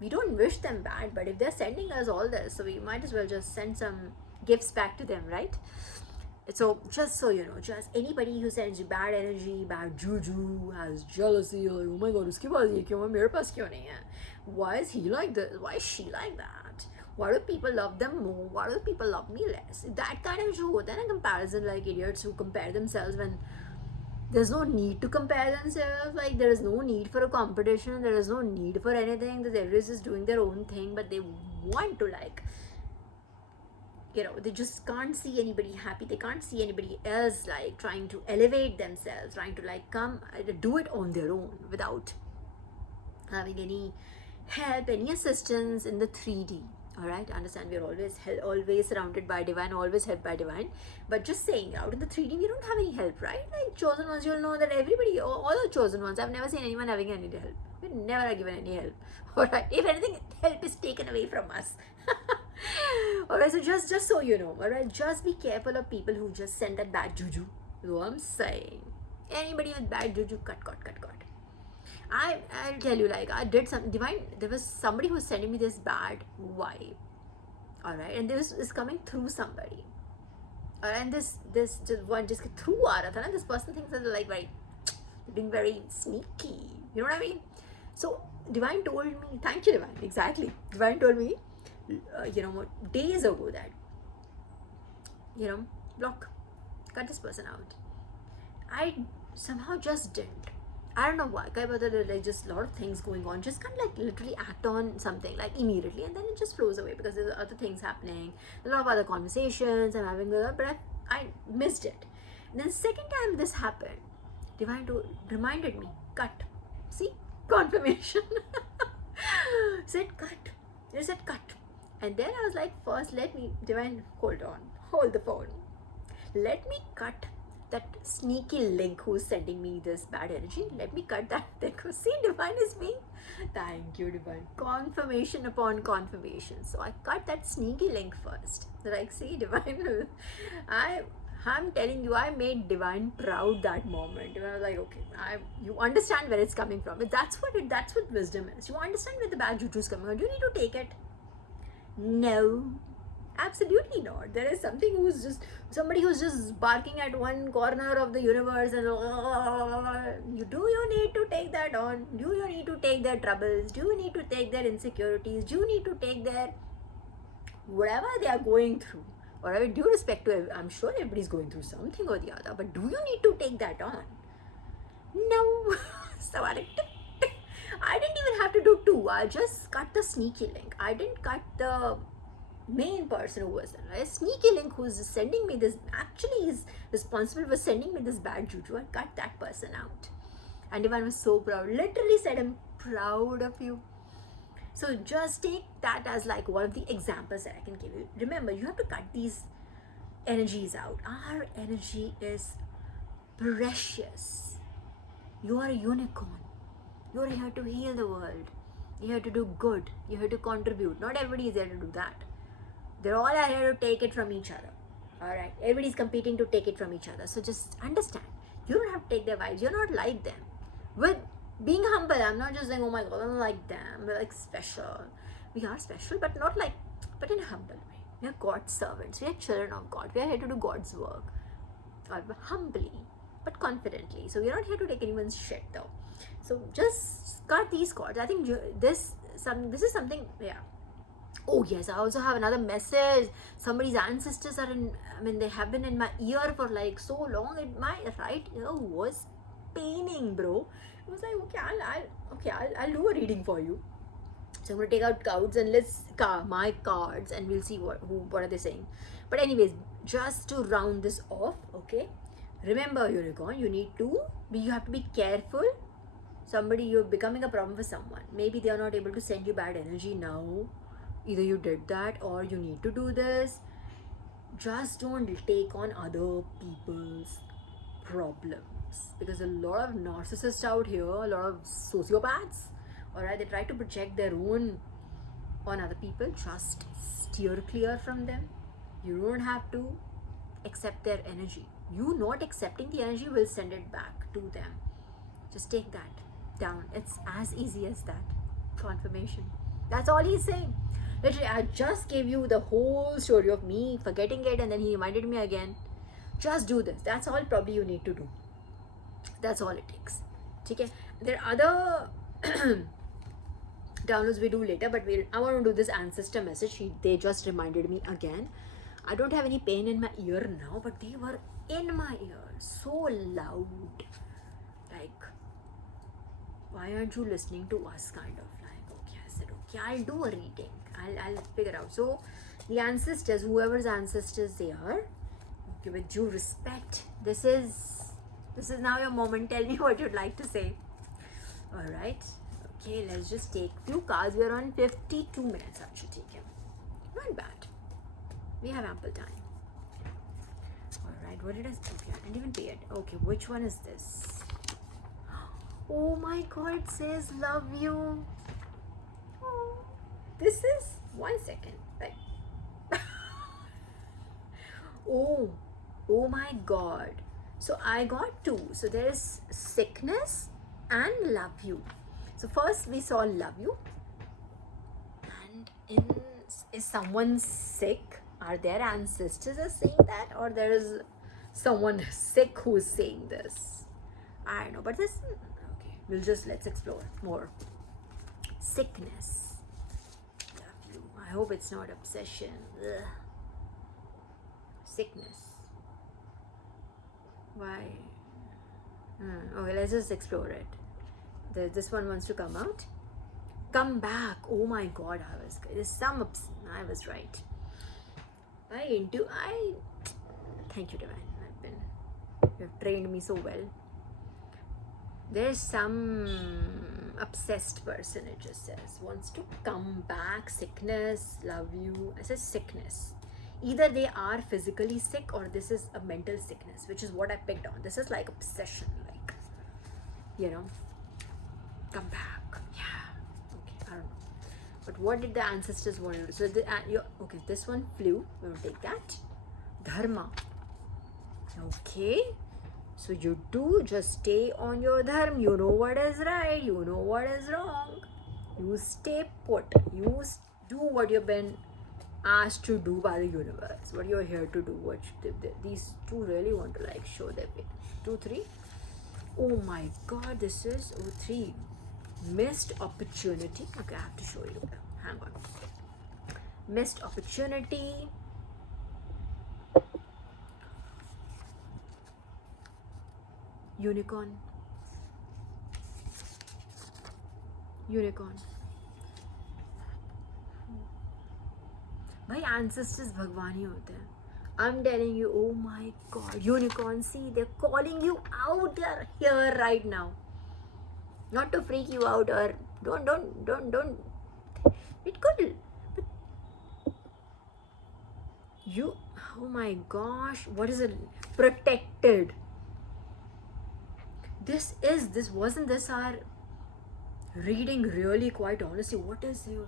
We don't wish them bad, but if they're sending us all this, so we might as well just send some gifts back to them, right? So just so you know, just anybody who sends you bad energy, bad juju, has jealousy, like, oh my god, uske paas ye kyun hai, mere paas kyun nahi hai? Why is he like this? Why is she like that? Why do people love them more? Why do people love me less? That kind of jo hota hai na, comparison, like idiots who compare themselves when there's no need to compare themselves. Like there is no need for a competition. There is no need for anything. That everyone is just doing their own thing, but they want to like, they just can't see anybody happy. They can't see anybody else like trying to elevate themselves, trying to like come do it on their own without having any help, any assistance in the 3D. All right, understand, we are always surrounded by Divine, always helped by Divine. But just saying, out in the 3D, we don't have any help, right? Like chosen ones, you'll know that everybody, all the chosen ones, I've never seen anyone having any help. We're never given any help. All right, if anything, help is taken away from us. All right, so just so you know, all right, just be careful of people who just send that bad juju. That's what I'm saying. Anybody with bad juju, cut. I'll tell you, like, I did some Divine. There was somebody who was sending me this bad vibe, all right, and this is coming through somebody, and this just one just through aa raha tha na. This person thinks that like being very sneaky, you know what I mean? So Divine told me, thank you Divine, exactly. Divine told me, days ago that, block, cut this person out. I somehow just didn't. I don't know why, but like just a lot of things going on. Just can't like literally act on something like immediately, and then it just flows away because there's other things happening. A lot of other conversations I'm having, but I missed it. And then second time this happened, Divine reminded me, cut. See, confirmation. Said cut. It said cut, and then I was like, first let me, Divine, hold the phone. Let me cut that sneaky link who's sending me this bad energy. Let me cut that thing. See, Divine is being, thank you Divine, confirmation upon confirmation. So I cut that sneaky link first. Like, see Divine, I'm telling you, I made Divine proud that moment. I was like, okay, you understand where it's coming from. That's what wisdom is. You understand where the bad juju is coming from. Do you need to take it? No. Absolutely not. There is somebody who's just barking at one corner of the universe, and do you need to take that on? Do you need to take their troubles? Do you need to take their insecurities? Do you need to take their whatever they are going through? Or with due respect to, I'm sure everybody's going through something or the other, but do you need to take that on? No. So I didn't even have to do two. I just cut the sneaky link. I didn't cut the main person who was a sneaky link who's sending me this, actually is responsible for sending me this bad juju. I cut that person out. And Divine was so proud. Literally said, I'm proud of you. So just take that as like one of the examples that I can give you. Remember, you have to cut these energies out. Our energy is precious. You are a unicorn. You are here to heal the world. You're here to do good. You're here to contribute. Not everybody is here to do that. They're all here to take it from each other. Alright, everybody's competing to take it from each other. So just understand, you don't have to take their vibes. You're not like them. With being humble, I'm not just saying, oh my god, I'm like them. We're like special. We are special, but not like, but in a humble way. We are God's servants. We are children of God. We are here to do God's work. Humbly, but confidently. So we are not here to take anyone's shit though. So just cut these cords. I think this is something, yeah. Oh yes, I also have another message. Somebody's ancestors are they have been in my ear for like so long. My right ear was paining, bro. It was like, I'll do a reading for you. So I'm gonna take out cards and my cards, and we'll see what are they saying. But anyways, just to round this off, okay. Remember, unicorn, you have to be careful. You're becoming a problem for someone. Maybe they are not able to send you bad energy now. Either you did that or you need to do this. Just don't take on other people's problems, because a lot of narcissists out here, a lot of sociopaths, alright, they try to project their own on other people. Just steer clear from them. You don't have to accept their energy. You not accepting the energy will send it back to them. Just take that down. It's as easy as that. Confirmation. That's all he's saying. Literally, I just gave you the whole story of me forgetting it, and then he reminded me again. Just do this. That's all probably you need to do. That's all it takes. Okay? There are other downloads we do later, but I want to do this ancestor message. They just reminded me again. I don't have any pain in my ear now, but they were in my ear so loud. Like, why aren't you listening to us, kind of like. Okay, I said, okay, I'll do a reading. I'll figure out. So the ancestors, whoever's ancestors they are, okay, with due respect, this is now your moment. Tell me what you'd like to say. All right. Okay, let's just take few cards. We are on 52 minutes. I should take him. Not bad. We have ample time. All right. What did I say? Okay, I didn't even pay it. Okay, which one is this? Oh my God! It says love you. Oh, this is 1 second. Right. Oh my God. So I got two. So there is sickness and love you. So first we saw love you. And is someone sick? Are their ancestors are saying that, or there is someone sick who's saying this? I don't know, but this, okay, let's explore more. Sickness. Love you. I hope it's not obsession. Ugh. Sickness. Why? Okay, let's just explore it. This one wants to come out. Come back. Oh my God, I was right. Thank you, Divine. You've trained me so well. There's some obsessed person, it just says, wants to come back. Sickness, love you. It says sickness. Either they are physically sick or this is a mental sickness, which is what I picked on. This is like obsession, like, come back. Yeah. Okay, I don't know. But what did the ancestors want to do? So, okay, this one flew. We're going to take that. Dharma. Okay. So you do just stay on your dharma. You know what is right. You know what is wrong. You stay put. You do what you've been asked to do by the universe. What you're here to do. These two really want to show their face. 2, 3. Oh my God, this is 3. Missed opportunity. Okay, I have to show you. Hang on. Missed opportunity. Unicorn. भाई ancestors भगवान ही होते हैं. I'm telling you, oh my God, unicorn, see, they're calling you out. They're here right now. not to freak you out, or don't. It could, but you, oh my gosh, what is it? Protected. This wasn't this our reading really, quite honestly? What is your,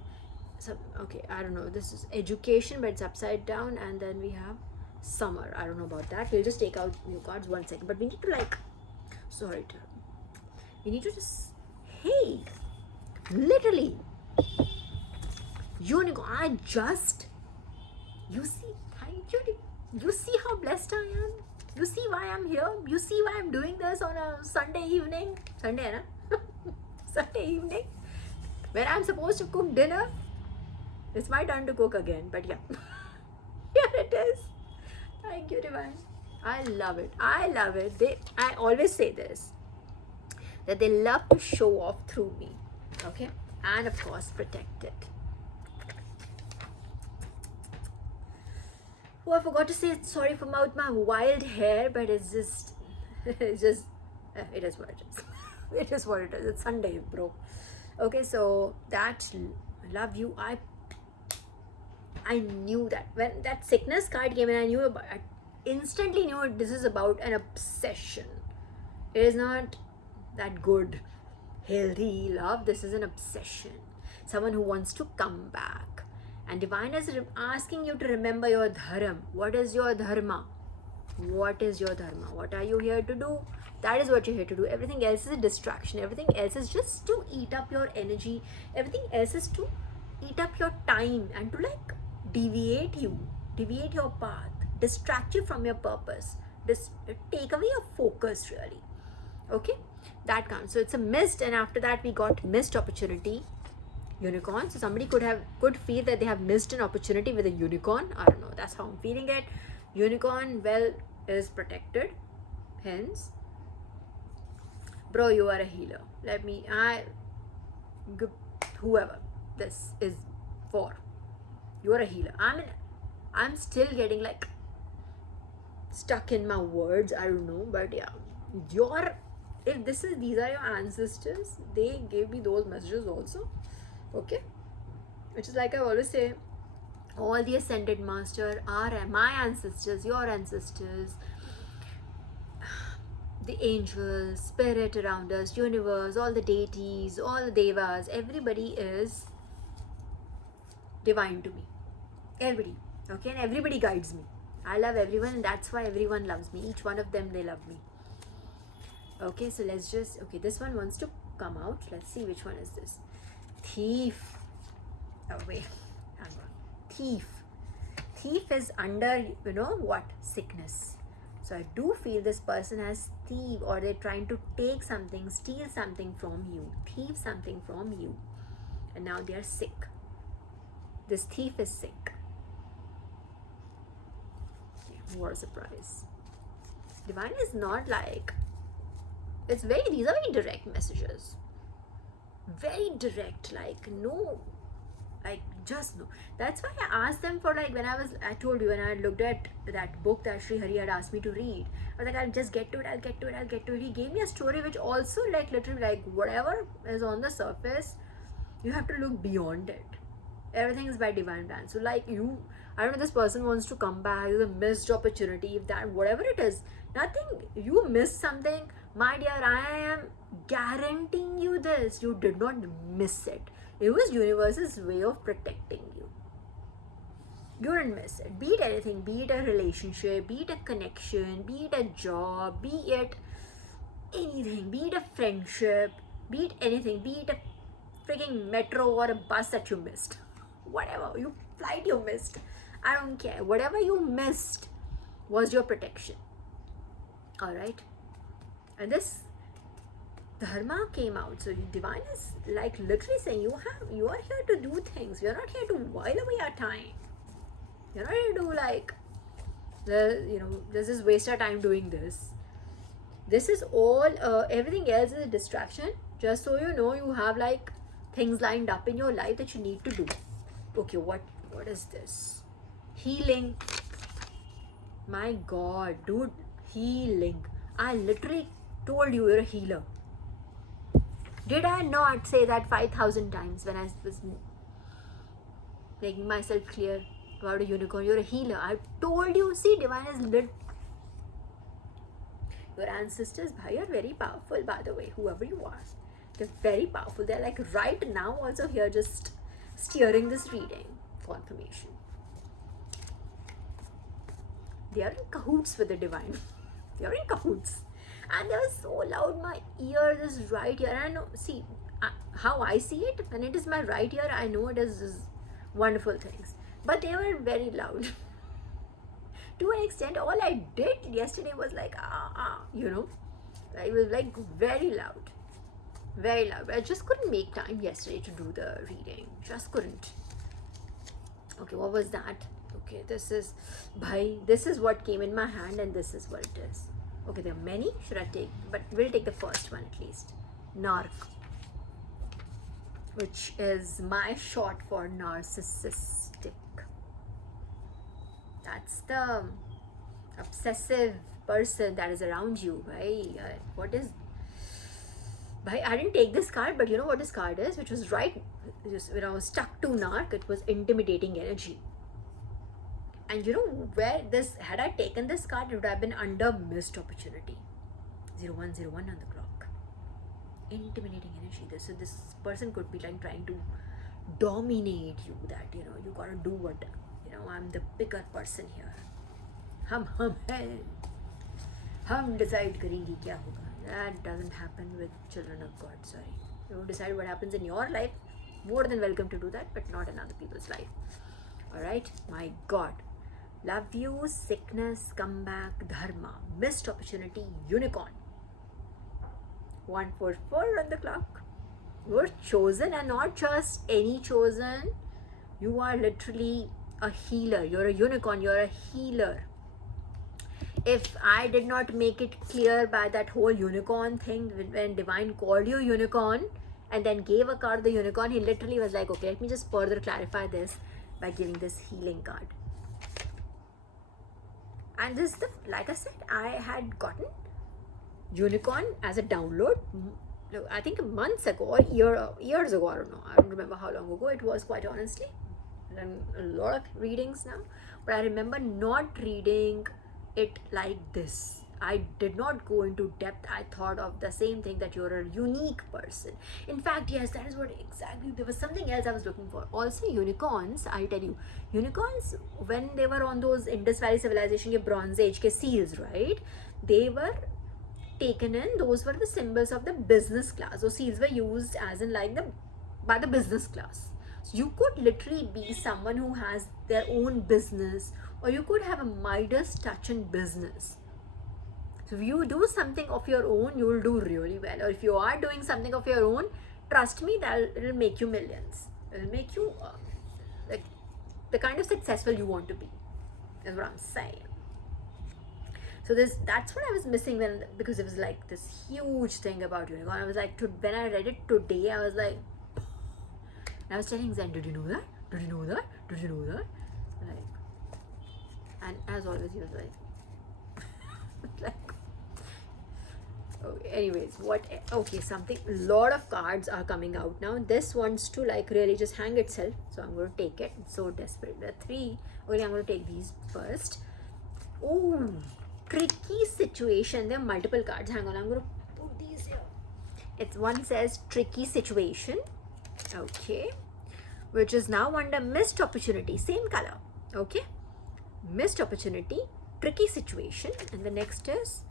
okay, I don't know, this is education, but it's upside down, and then we have summer. I don't know about that. We'll just take out new cards 1 second, but we need to like, we need to just, hey, literally, unicorn. You see, thank you. You see how blessed I am. You see why I'm here. You see why I'm doing this on a Sunday evening. Sunday, na? Sunday evening, when I'm supposed to cook dinner. It's my turn to cook again, but yeah. Here it is. Thank you, Divine. I love it. I love it. I always say this, that they love to show off through me. Okay? And of course, protect it. Oh, I forgot to say sorry about my wild hair, but it's just, it is what it is. It is what it is. It's Sunday, bro. Okay, so that, love you. I knew that when that sickness card came in, I instantly knew this is about an obsession. It is not that good, healthy love. This is an obsession. Someone who wants to come back. And Divine is asking you to remember your dharma. What is your dharma? What is your dharma? What are you here to do? That is what you're here to do. Everything else is a distraction. Everything else is just to eat up your energy. Everything else is to eat up your time and to like deviate your path, distract you from your purpose, take away your focus, really. Okay, that counts. So it's a missed, and after that we got missed opportunity, unicorn. So somebody could feel that they have missed an opportunity with a unicorn. I don't know, that's how I'm feeling it. Unicorn, well, is protected, hence, bro, you are a healer. Whoever this is for, you're a healer. I'm still getting like stuck in my words. I don't know, but yeah, these are your ancestors. They gave me those messages also. Okay, which is like I always say, all the ascended master are my ancestors, your ancestors, the angels, spirit around us, universe, all the deities, all the devas. Everybody is divine to me. Everybody, okay, and everybody guides me. I love everyone, and that's why everyone loves me. Each one of them, they love me. Okay, so let's just, okay, this one wants to come out. Let's see which one is this. Thief. Oh wait, hang on. Thief is under, what? Sickness. So I do feel this person has thief, or they're trying to take something, steal something from you, thief something from you, and now they are sick. This thief is sick. What a surprise. Divine is not like, these are very direct messages. Very direct, like no, like just no. That's why I asked them for, like, I told you when I looked at that book that Sri Hari had asked me to read, I was like, I'll just get to it. He gave me a story which also, like, literally, like, whatever is on the surface, you have to look beyond it. Everything is by divine plan. So like I don't know, this person wants to come back, there's a missed opportunity, if that, whatever it is, nothing, you missed something, my dear, I am guaranteeing you this, you did not miss it. It was universe's way of protecting you. You didn't miss it. Be it anything, be it a relationship, be it a connection, be it a job, be it anything, be it a friendship, be it anything, be it a freaking metro or a bus that you missed. Whatever, flight you missed, I don't care. Whatever you missed was your protection. Alright? And this dharma came out. So divine is like literally saying you are here to do things. You're not here to while away your time. You're not here to like just waste our time doing this. This is all everything else is a distraction. Just so you know, you have like things lined up in your life that you need to do. Okay, what is this? Healing. My God, dude, healing. I literally told you you're a healer. Did I not say that 5,000 times when I was making myself clear about a unicorn? You're a healer. I told you, see, divine is lit. Your ancestors, bhai, are very powerful, by the way, whoever you are. They're very powerful. They're like right now also here just steering this reading. Confirmation. They are in cahoots with the divine. They are in cahoots. And they were so loud, my ear is right here. And I know, see, how I see it, when it is my right ear, I know it is wonderful things. But they were very loud. To an extent, all I did yesterday was like, you know, it was like very loud. Very loud. I just couldn't make time yesterday to do the reading. Just couldn't. Okay, what was that? Okay, this is, bhai, this is what came in my hand and this is what it is. Okay, there are many. Should I take? But we'll take the first one at least. Narc. Which is my short for narcissistic. That's the obsessive person that is around you, right? What is... I didn't take this card, but you know what this card is, which was right, just when I was stuck to narc, it was intimidating energy. And you know where this, had I taken this card, it would have been under missed opportunity. 0101 on the clock. Intimidating energy. This person could be like trying to dominate you, that, you know, you gotta do what, you know, I'm the bigger person here. Hum decide करेंगे क्या होगा. That doesn't happen with children of God, sorry. You decide what happens in your life. More than welcome to do that, but not in other people's life. Alright? My God. Love you, sickness, comeback, dharma, missed opportunity, unicorn. 144 on the clock. You're chosen, and not just any chosen. You are literally a healer. You're a unicorn. You're a healer. If I did not make it clear by that whole unicorn thing, when divine called you unicorn and then gave a card the unicorn, he literally was like, okay, let me just further clarify this by giving this healing card. And this is the, like I said, I had gotten unicorn as a download, I think months ago or years ago, I don't know. I don't remember how long ago it was, quite honestly. I've done a lot of readings now, but I remember not reading it like this. I did not go into depth. I thought of the same thing, that you're a unique person. In fact, yes, that is what exactly, there was something else I was looking for. Also, unicorns, I'll tell you, unicorns, when they were on those Indus Valley Civilization ke Bronze Age ke seals, right? They were taken in, those were the symbols of the business class. Those seals were used as in like by the business class. So you could literally be someone who has their own business, or you could have a Midas touch in business. So if you do something of your own, you will do really well. Or if you are doing something of your own, trust me, it'll make you millions. It'll make you like the kind of successful you want to be. That's what I'm saying. So that's what I was missing because it was like this huge thing about unicorn. I was like, when I read it today, I was like, and I was telling Zen, did you know that? Did you know that? Did you know that? Like, and as always, he was like, like, okay, anyways, okay, something, a lot of cards are coming out now. This wants to like really just hang itself, so I'm going to take it. I'm so desperate. There are 3. Okay, I'm going to take these first. Oh, tricky situation. There are multiple cards. Hang on, I'm going to put these here. One says tricky situation. Okay, which is now under missed opportunity, same color. Okay, missed opportunity, tricky situation, and the next is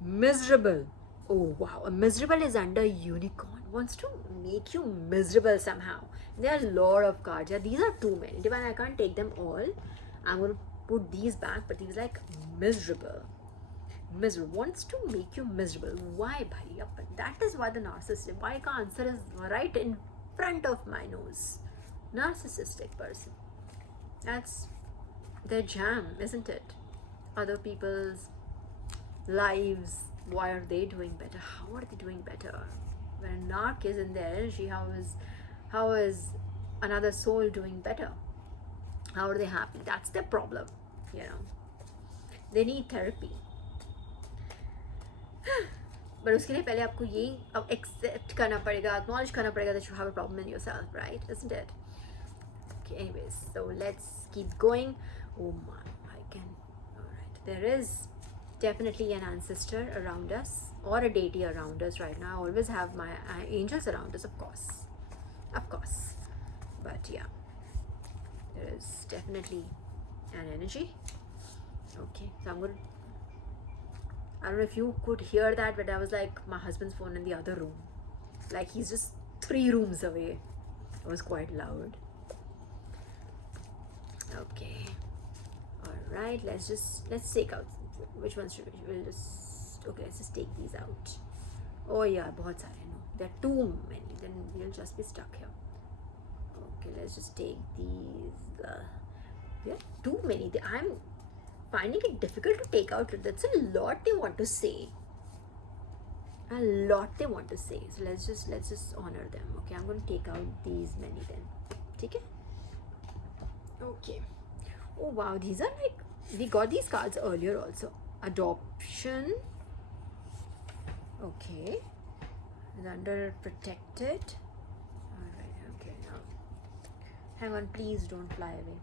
miserable. Oh wow, a miserable is under unicorn. Wants to make you miserable somehow. There are a lot of cards. Yeah, these are too many. Divine, I can't take them all. I'm going to put these back, but these like miserable. Miserable wants to make you miserable. Why, bhai? That is why the narcissistic. Why ka answer is right in front of my nose. Narcissistic person. That's their jam, isn't it? Other people's lives. Why are they doing better? How are they doing better? When a narc is in their energy, how is another soul doing better? How are they happy? That's their problem. You know, they need therapy. but उसके लिए पहले आपको ये अब accept करना पड़ेगा, acknowledge करना पड़ेगा that you have a problem in yourself, right? Isn't it? Okay, anyways, so let's keep going. Oh my, I can. Alright, there is definitely an ancestor around us or a deity around us right now. I always have my angels around us, of course. But yeah, there is definitely an energy. Okay, so I'm going to, I don't know if you could hear that, but that was like my husband's phone in the other room. Like he's just 3 rooms away. It was quite loud. Okay. Alright, let's take out. Which ones should we? Okay, let's just take these out. Oh yeah, बहुत सारे. No, there are too many. Then we'll just be stuck here. Okay, let's just take these. There are too many. I'm finding it difficult to take out. That's a lot they want to say. So let's just honor them. Okay, I'm going to take out these many then. Okay. Okay. Oh wow, these are like, we got these cards earlier also. Adoption. Okay. Is under protected. Alright, okay, now. Hang on, please don't fly away.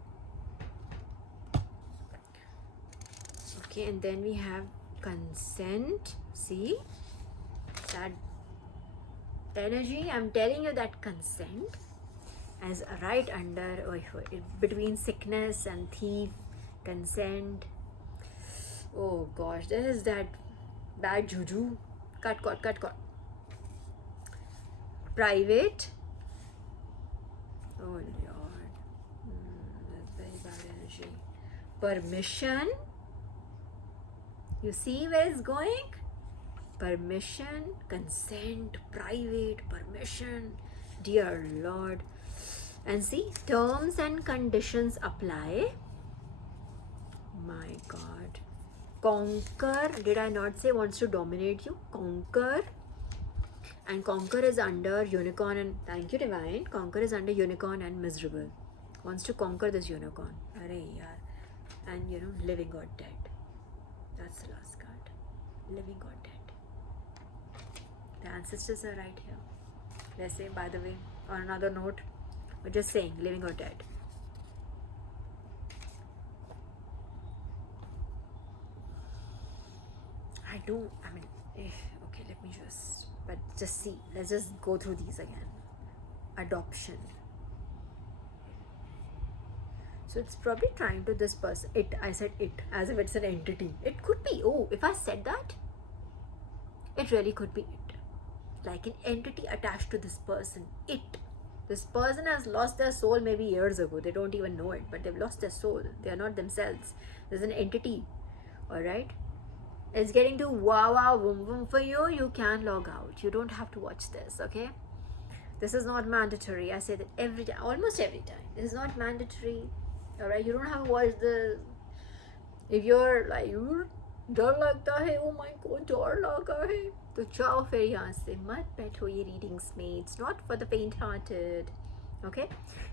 Okay, and then we have consent. See? That energy, I'm telling you that consent as right under, between sickness and thief, consent. Oh gosh, this is that bad juju. Cut. Private. Oh Lord, that's very bad energy. Permission. You see where it's going? Permission, consent, private, permission. Dear Lord. And see, terms and conditions apply. My God. Conquer. Did I not say wants to dominate you? Conquer. And conquer is under unicorn and, thank you divine, conquer is under unicorn and miserable. Wants to conquer this unicorn. Arre yaar. And you know, living or dead. That's the last card. Living or dead. The ancestors are right here. Let's say, by the way, on another note, we're just saying living or dead. Okay, let me just see. Let's just go through these again. Adoption. So it's probably trying to this person. I said it as if it's an entity. It could be. Oh, if I said that, it really could be it. Like an entity attached to this person. This person has lost their soul maybe years ago. They don't even know it, but they've lost their soul. They are not themselves. There's an entity. Alright? It's getting to wow, boom, boom for you. You can log out. You don't have to watch this, okay? This is not mandatory. I say that every time, almost every time. This is not mandatory. Alright? You don't have to watch the. If you're like, डर लगता है, oh my god, डर लगा है, तो जाओ फिर यहाँ से, मत बैठो ये readings में. It's not for the faint-hearted. Okay?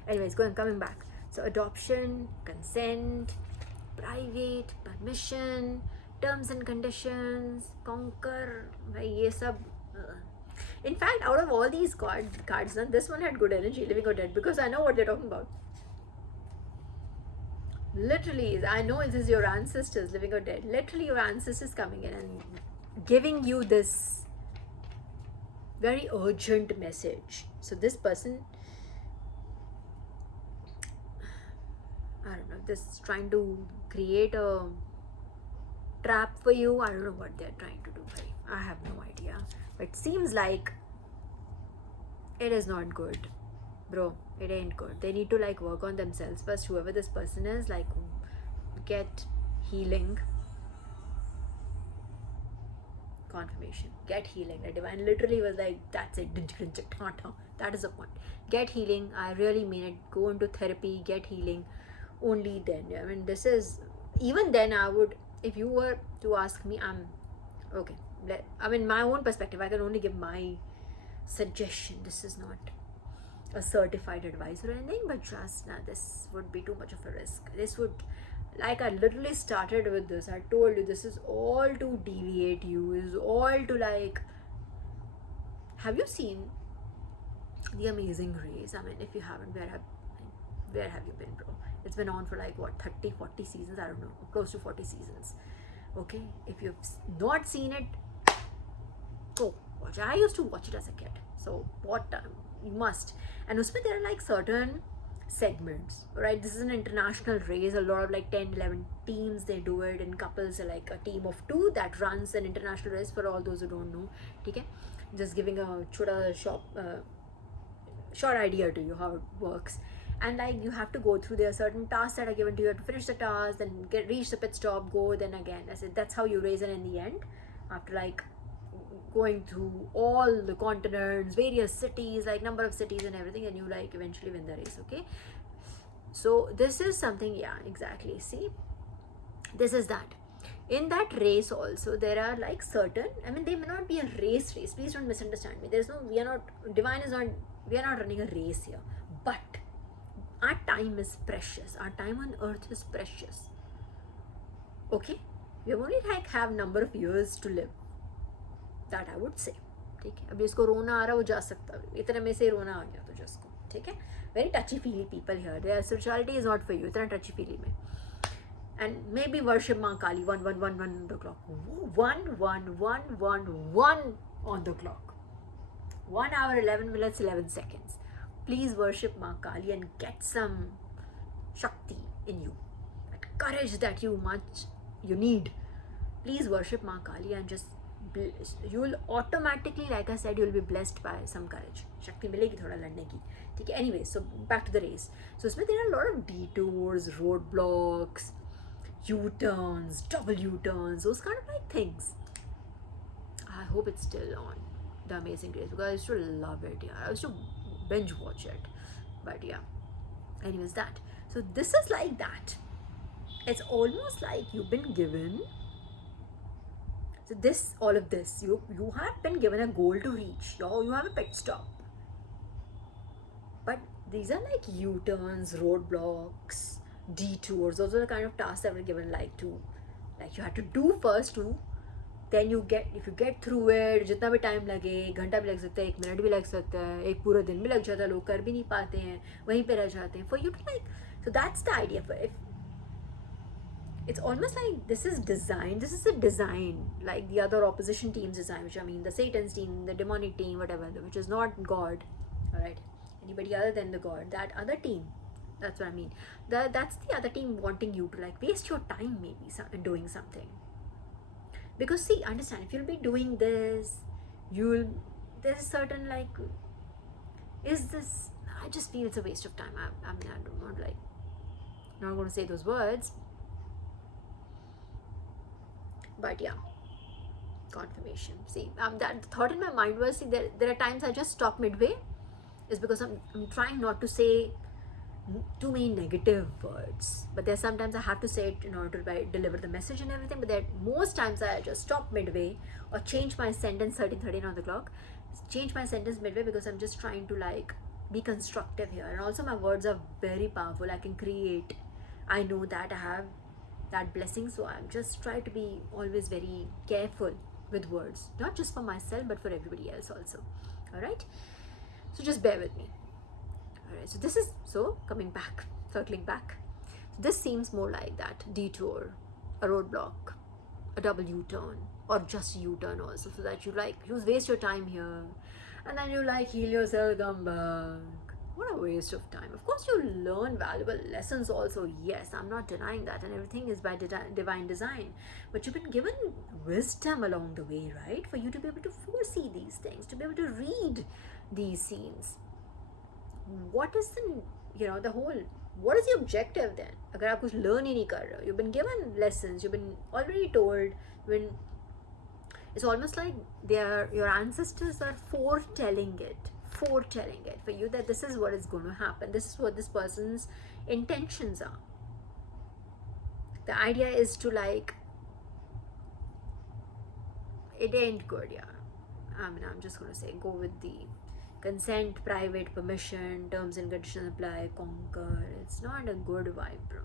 Anyways, coming back. So adoption, consent, private, permission, terms and conditions, conquer, ये सब. In fact, out of all these cards, this one had good energy, living or dead, because I know what they're talking about. Literally, I know this is your ancestors, living or dead. Literally, your ancestors coming in and giving you this very urgent message. So this person, I don't know, this trying to create a trap for you. I don't know what they're trying to do. I have no idea. But it seems like it is not good. Bro, it ain't good. They need to like work on themselves first. Whoever this person is, like, get healing. Confirmation. Get healing. The divine literally was like, that's it. That is the point. Get healing. I really mean it. Go into therapy. Get healing. Only then. I mean, this is, even then I would, if you were to ask me, okay. I mean, my own perspective, I can only give my suggestion. This is not a certified advice or anything, but just this would be too much of a risk. This would, like, I literally started with this. I told you this is all to deviate you, is all to like have you seen The Amazing Race? I mean, if you haven't, where have you been, bro? It's been on for like what, 30, 40 seasons? I don't know, close to 40 seasons. Okay, if you've not seen it, go watch it. I used to watch it as a kid, so what you must. And usme there are like certain segments, right? This is an international race. A lot of like 10, 11 teams, they do it in couples, like a team of 2 that runs an international race. For all those who don't know, okay, just giving a short idea to you how it works. And like you have to go through, there are certain tasks that are given to you. You have to finish the task, then reach the pit stop, go, then again. I said that's how you race. And in the end, after like going through all the continents, various cities, like number of cities and everything, and you like eventually win the race. Okay, so this is something, yeah, exactly. See, this is that. In that race also, there are like certain, I mean, they may not be a race, please don't misunderstand me. There's no, we are not, divine is not, we are not running a race here, but our time is precious. Our time on earth is precious. Okay, we only like have number of years to live, that I would say. ठीक है, अभी इसको रोना आ रहा, वो जा सकता है, इतने में से रोना आ गया तो जिसको, ठीक है. Very touchy feely people here. Their spirituality is not for you. इतना touchy feely में. And maybe worship Maa Kali. 1 on the clock. 1 on the clock. 1 hour 11 minutes 11 seconds. Please worship Maa Kali and get some Shakti in you, that courage that you need. Please worship Maa Kali and just you will automatically, like I said, you will be blessed by some courage. Shakti milegi thoda ladne ki. Okay, anyway, so back to the race. So there are a lot of detours, roadblocks, U-turns, double U-turns, those kind of like things. I hope it's still on, The Amazing Race, because I used to love it. Yeah, I used to binge watch it. But yeah, anyways, that. So this is like that. It's almost like you've been given. So this, all of this, you have been given a goal to reach. You have a pit stop. But these are like U-turns, roadblocks, detours. Those are the kind of tasks that were given, like you had to do first to, then you get, if you get through it, जितना भी time लगे, घंटा भी लग सकता है, 1 minute भी लग सकता है, एक पूरा दिन भी लग जाता है, लोग कर भी नहीं पाते हैं, वहीं पे रह जाते हैं. For you to like, so that's the idea. For if it's almost like this is design. This is a design, like the other opposition team's design, which I mean the Satan's team, the demonic team, whatever, which is not God, all right? Anybody other than the God, that other team. That's what I mean. That's the other team wanting you to like waste your time maybe in doing something. Because see, understand, if you'll be doing this, there's a certain like, is this, I just feel it's a waste of time. I mean, I don't want like, not going to say those words. But yeah, confirmation. See, that thought in my mind was, see, there are times I just stop midway, is because I'm trying not to say too many negative words, but there's sometimes I have to say it in order to deliver the message and everything. But there most times I just stop midway or change my sentence 13 on the clock, change my sentence midway, because I'm just trying to like be constructive here. And also my words are very powerful. I can create. I know that I have that blessing, so I'm just trying to be always very careful with words, not just for myself but for everybody else also. All right, so just bear with me. All right, so this is, so coming back, circling back, so this seems more like that detour, a roadblock, a double U-turn, or just U-turn also, so that you like, you waste your time here and then you like heal yourself, come back. What a waste of time. Of course you learn valuable lessons also, yes, I'm not denying that, and everything is by divine design, but you've been given wisdom along the way, right, for you to be able to foresee these things, to be able to read these scenes. What is the whole, what is the objective then? अगर आप कुछ learn ही नहीं कर रहे हो, you've been given lessons, you've been already told, it's almost like your ancestors are foretelling it for you, that this is what is going to happen, this is what this person's intentions are. The idea is to like, it ain't good, yeah. I mean, I'm just going to say, go with the consent, private, permission, terms and conditions apply, conquer. It's not a good vibe, bro.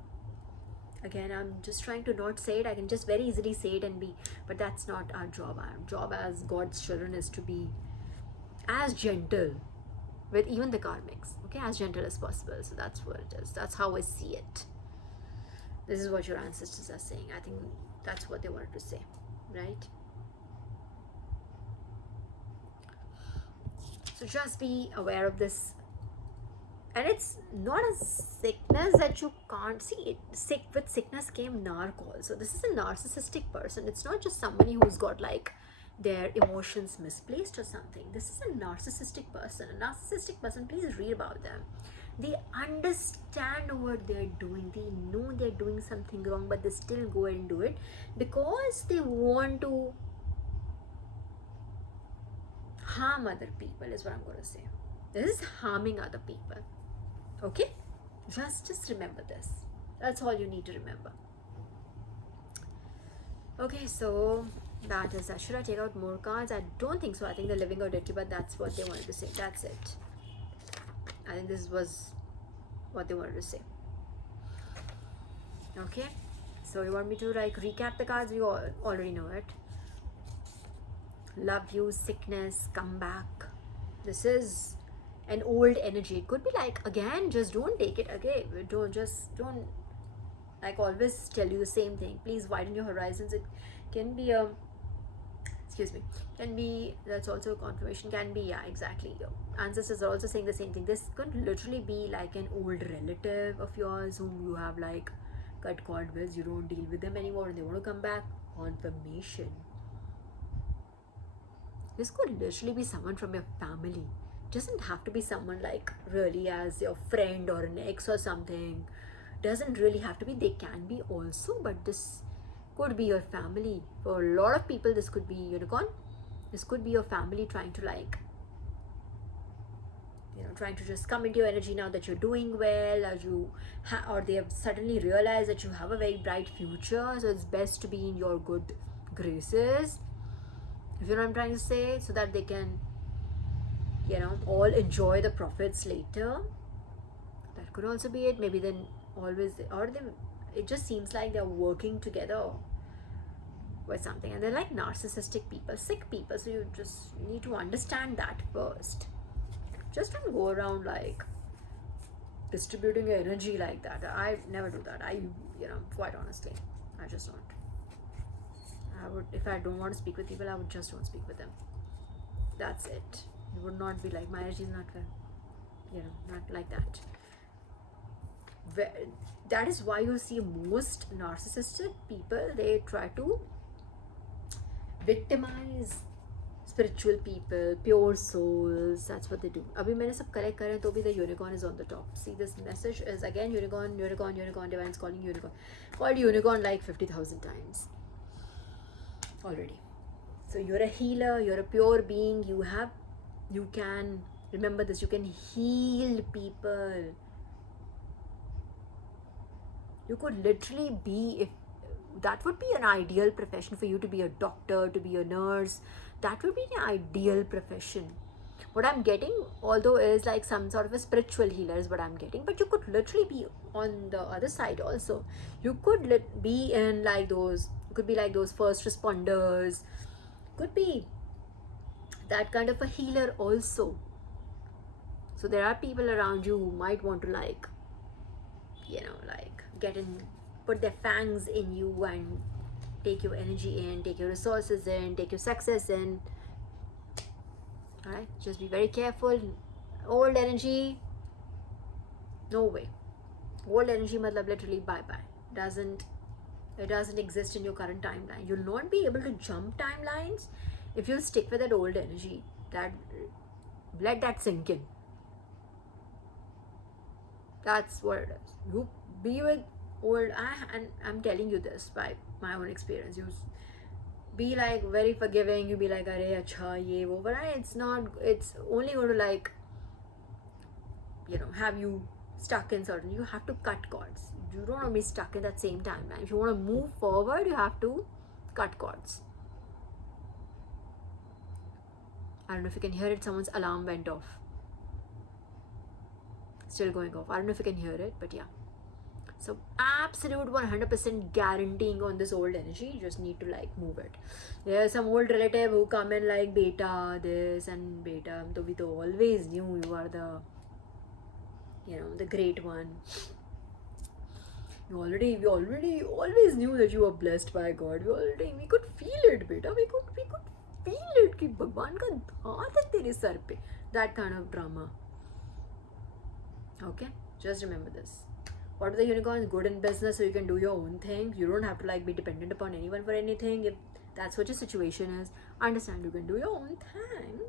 Again, I'm just trying to not say it. I can just very easily say it and be, but that's not our job. Our job as God's children is to be as gentle with even the karmics, okay, as gentle as possible. So that's what it is. That's how I see it. This is what your ancestors are saying. I think that's what they wanted to say, right? So just be aware of this. And it's not a sickness that you can't see. With sickness came narc also. This is a narcissistic person. It's not just somebody who's got like their emotions misplaced or something. This is a narcissistic person. A narcissistic person, please read about them. They understand what they're doing. They know they're doing something wrong, but they still go and do it because they want to harm other people, is what I'm going to say. This is harming other people. Okay, just remember this. That's all you need to remember. Okay, so that is that. Should I take out more cards? I don't think so. I think they're living or dead, but that's what they wanted to say. That's it. I think this was what they wanted to say. Okay, so you want me to like recap the cards? You already know it. Love you, sickness, come back. This is an old energy. It could be like, again, just don't take it. Okay, don't like always tell you the same thing. Please widen your horizons. It can be a, excuse me, can be, that's also a confirmation. Can be, yeah, exactly. Your ancestors are also saying the same thing. This could literally be like an old relative of yours whom you have like cut cord with. You don't deal with them anymore and they want to come back. Confirmation. This could literally be someone from your family. Doesn't have to be someone like really as your friend or an ex or something. Doesn't really have to be. They can be also, but this could be your family. For a lot of people, this could be unicorn. This could be your family trying to like, trying to just come into your energy now that you're doing well, or they have suddenly realized that you have a very bright future. So it's best to be in your good graces, if you know what I'm trying to say, so that they can all enjoy the profits later. That could also be it. Maybe then it just seems like they're working together with something, and they're like narcissistic people, sick people. So you need to understand that first. Just don't go around like distributing your energy like that. I never do that. Quite honestly, I just don't. If I don't want to speak with people, I would just don't speak with them. That's it. It would not be like, my energy is not not like that. That is why you see most narcissistic people, they try to victimize spiritual people, pure souls. That's what they do. Abhi maine sab correct kare to bhi the unicorn is on the top. See, this message is again unicorn. Divine's calling unicorn. Called unicorn like 50,000 times already. So you're a healer, you're a pure being. You can remember this. You can heal people. You could literally be, if that would be an ideal profession for you, to be a doctor, to be a nurse. That would be an ideal profession. What I'm getting, although, is like some sort of a spiritual healer is what I'm getting, but you could literally be on the other side also. You could be in like those, could be like those first responders, could be that kind of a healer also. So there are people around you who might want to like get in, put their fangs in you and take your energy in, take your resources in, take your success in. Alright, just be very careful. Old energy, no way. Old energy matlab literally bye-bye. It doesn't exist in your current timeline. You'll not be able to jump timelines if you stick with that old energy. Let that sink in. That's what it is. You be with old, and I'm telling you this by my own experience. You be like very forgiving. You be like, "Arey, acha, ye wo," but it's not. It's only going to like, have you stuck in certain. You have to cut cords. You don't want to be stuck in that same timeline. If you want to move forward, you have to cut cords. I don't know if you can hear it. Someone's alarm went off. Still going off. I don't know if you can hear it, but yeah. So absolute 100% guaranteeing on this old energy. You just need to like move it. There's some old relative who come in like, beta this and beta, so we always knew you are the, the great one. We already always knew that you were blessed by God. We could feel it, beta. We could feel it कि भगवान का हाथ है तेरे sir पे. That kind of drama. Okay, just remember this. What are the unicorns? Good in business, so you can do your own thing. You don't have to like be dependent upon anyone for anything. If that's what your situation is, understand you can do your own thing.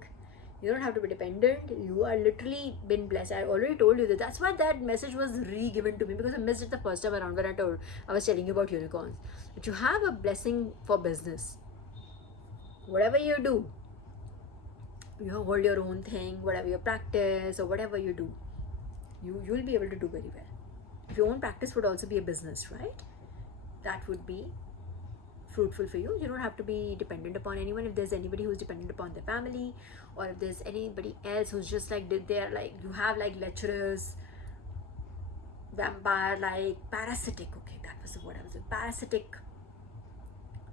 You don't have to be dependent. You are literally been blessed. I already told you that. That's why that message was re-given to me, because I missed it the first time around when I was telling you about unicorns. That you have a blessing for business. Whatever you do, you hold your own thing, whatever you practice or whatever you do, you'll be able to do very well. If your own practice would also be a business, right? That would be fruitful for you. You don't have to be dependent upon anyone. If there's anybody who's dependent upon their family, or if there's anybody else who's just like, they're like, you have like lecherous, vampire, like parasitic, okay, that was the word I was saying, parasitic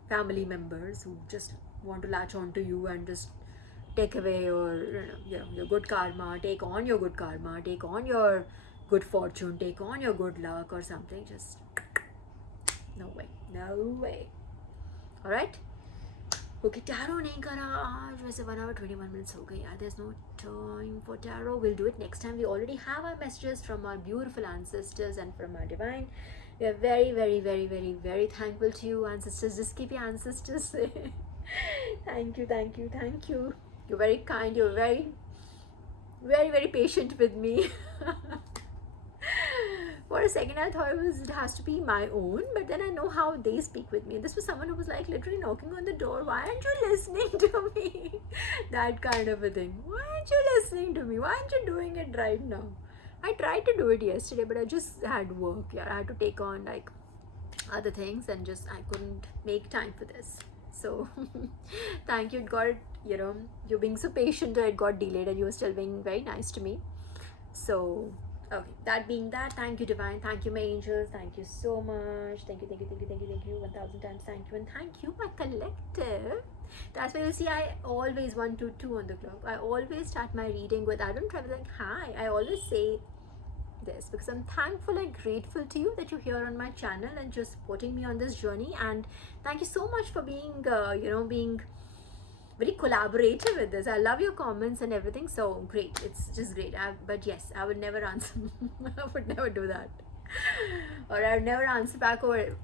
family members who just want to latch on to you and just take away your good karma, take on your good karma, take on your good fortune, take on your good luck or something. Just no way. All right. Okay, tarot nahi kara aaj, वैसे 1 hour 21 minutes हो गई यार. There's no time for tarot. We'll do it next time. We already have our messages from our beautiful ancestors and from our divine. We are very, very, very, very, very thankful to you, ancestors. Just keep your ancestors say thank you. You're very kind. You're very, very, very patient with me. For a second I thought it has to be my own, but then I know how they speak with me. This was someone who was like literally knocking on the door. Why aren't you listening to me? That kind of a thing. Why aren't you listening to me? Why aren't you doing it right now? I tried to do it yesterday, but I just had work. Yeah, I had to take on like other things and just I couldn't make time for this. So thank you. It got, you're being so patient that it got delayed and you were still being very nice to me. So okay, that being that, thank you divine, thank you my angels, thank you so much, thank you 1000 times thank you, and thank you my collective. That's why you see I always 1 to 2 on the clock. I always start my reading with, I don't travel like hi. I always say this because I'm thankful and grateful to you that you're here on my channel and just supporting me on this journey. And thank you so much for being being very collaborative with this. I love your comments and everything, so great. It's just great. But yes, I would never answer. I would never do that, or I would never answer back, or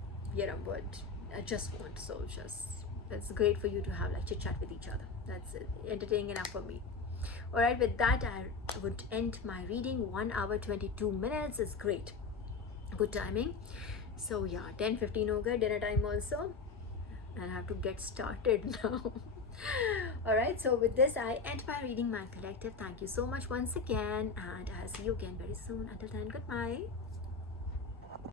but I just want. So just, it's great for you to have like chit chat with each other. That's entertaining enough for me. All right, with that I would end my reading. 1 hour 22 minutes is great, good timing. So yeah, 10:15 ho gaya, dinner time also, and I have to get started now. Alright, so with this I end my reading, my collective. Thank you so much once again, and I'll see you again very soon. Until then, goodbye.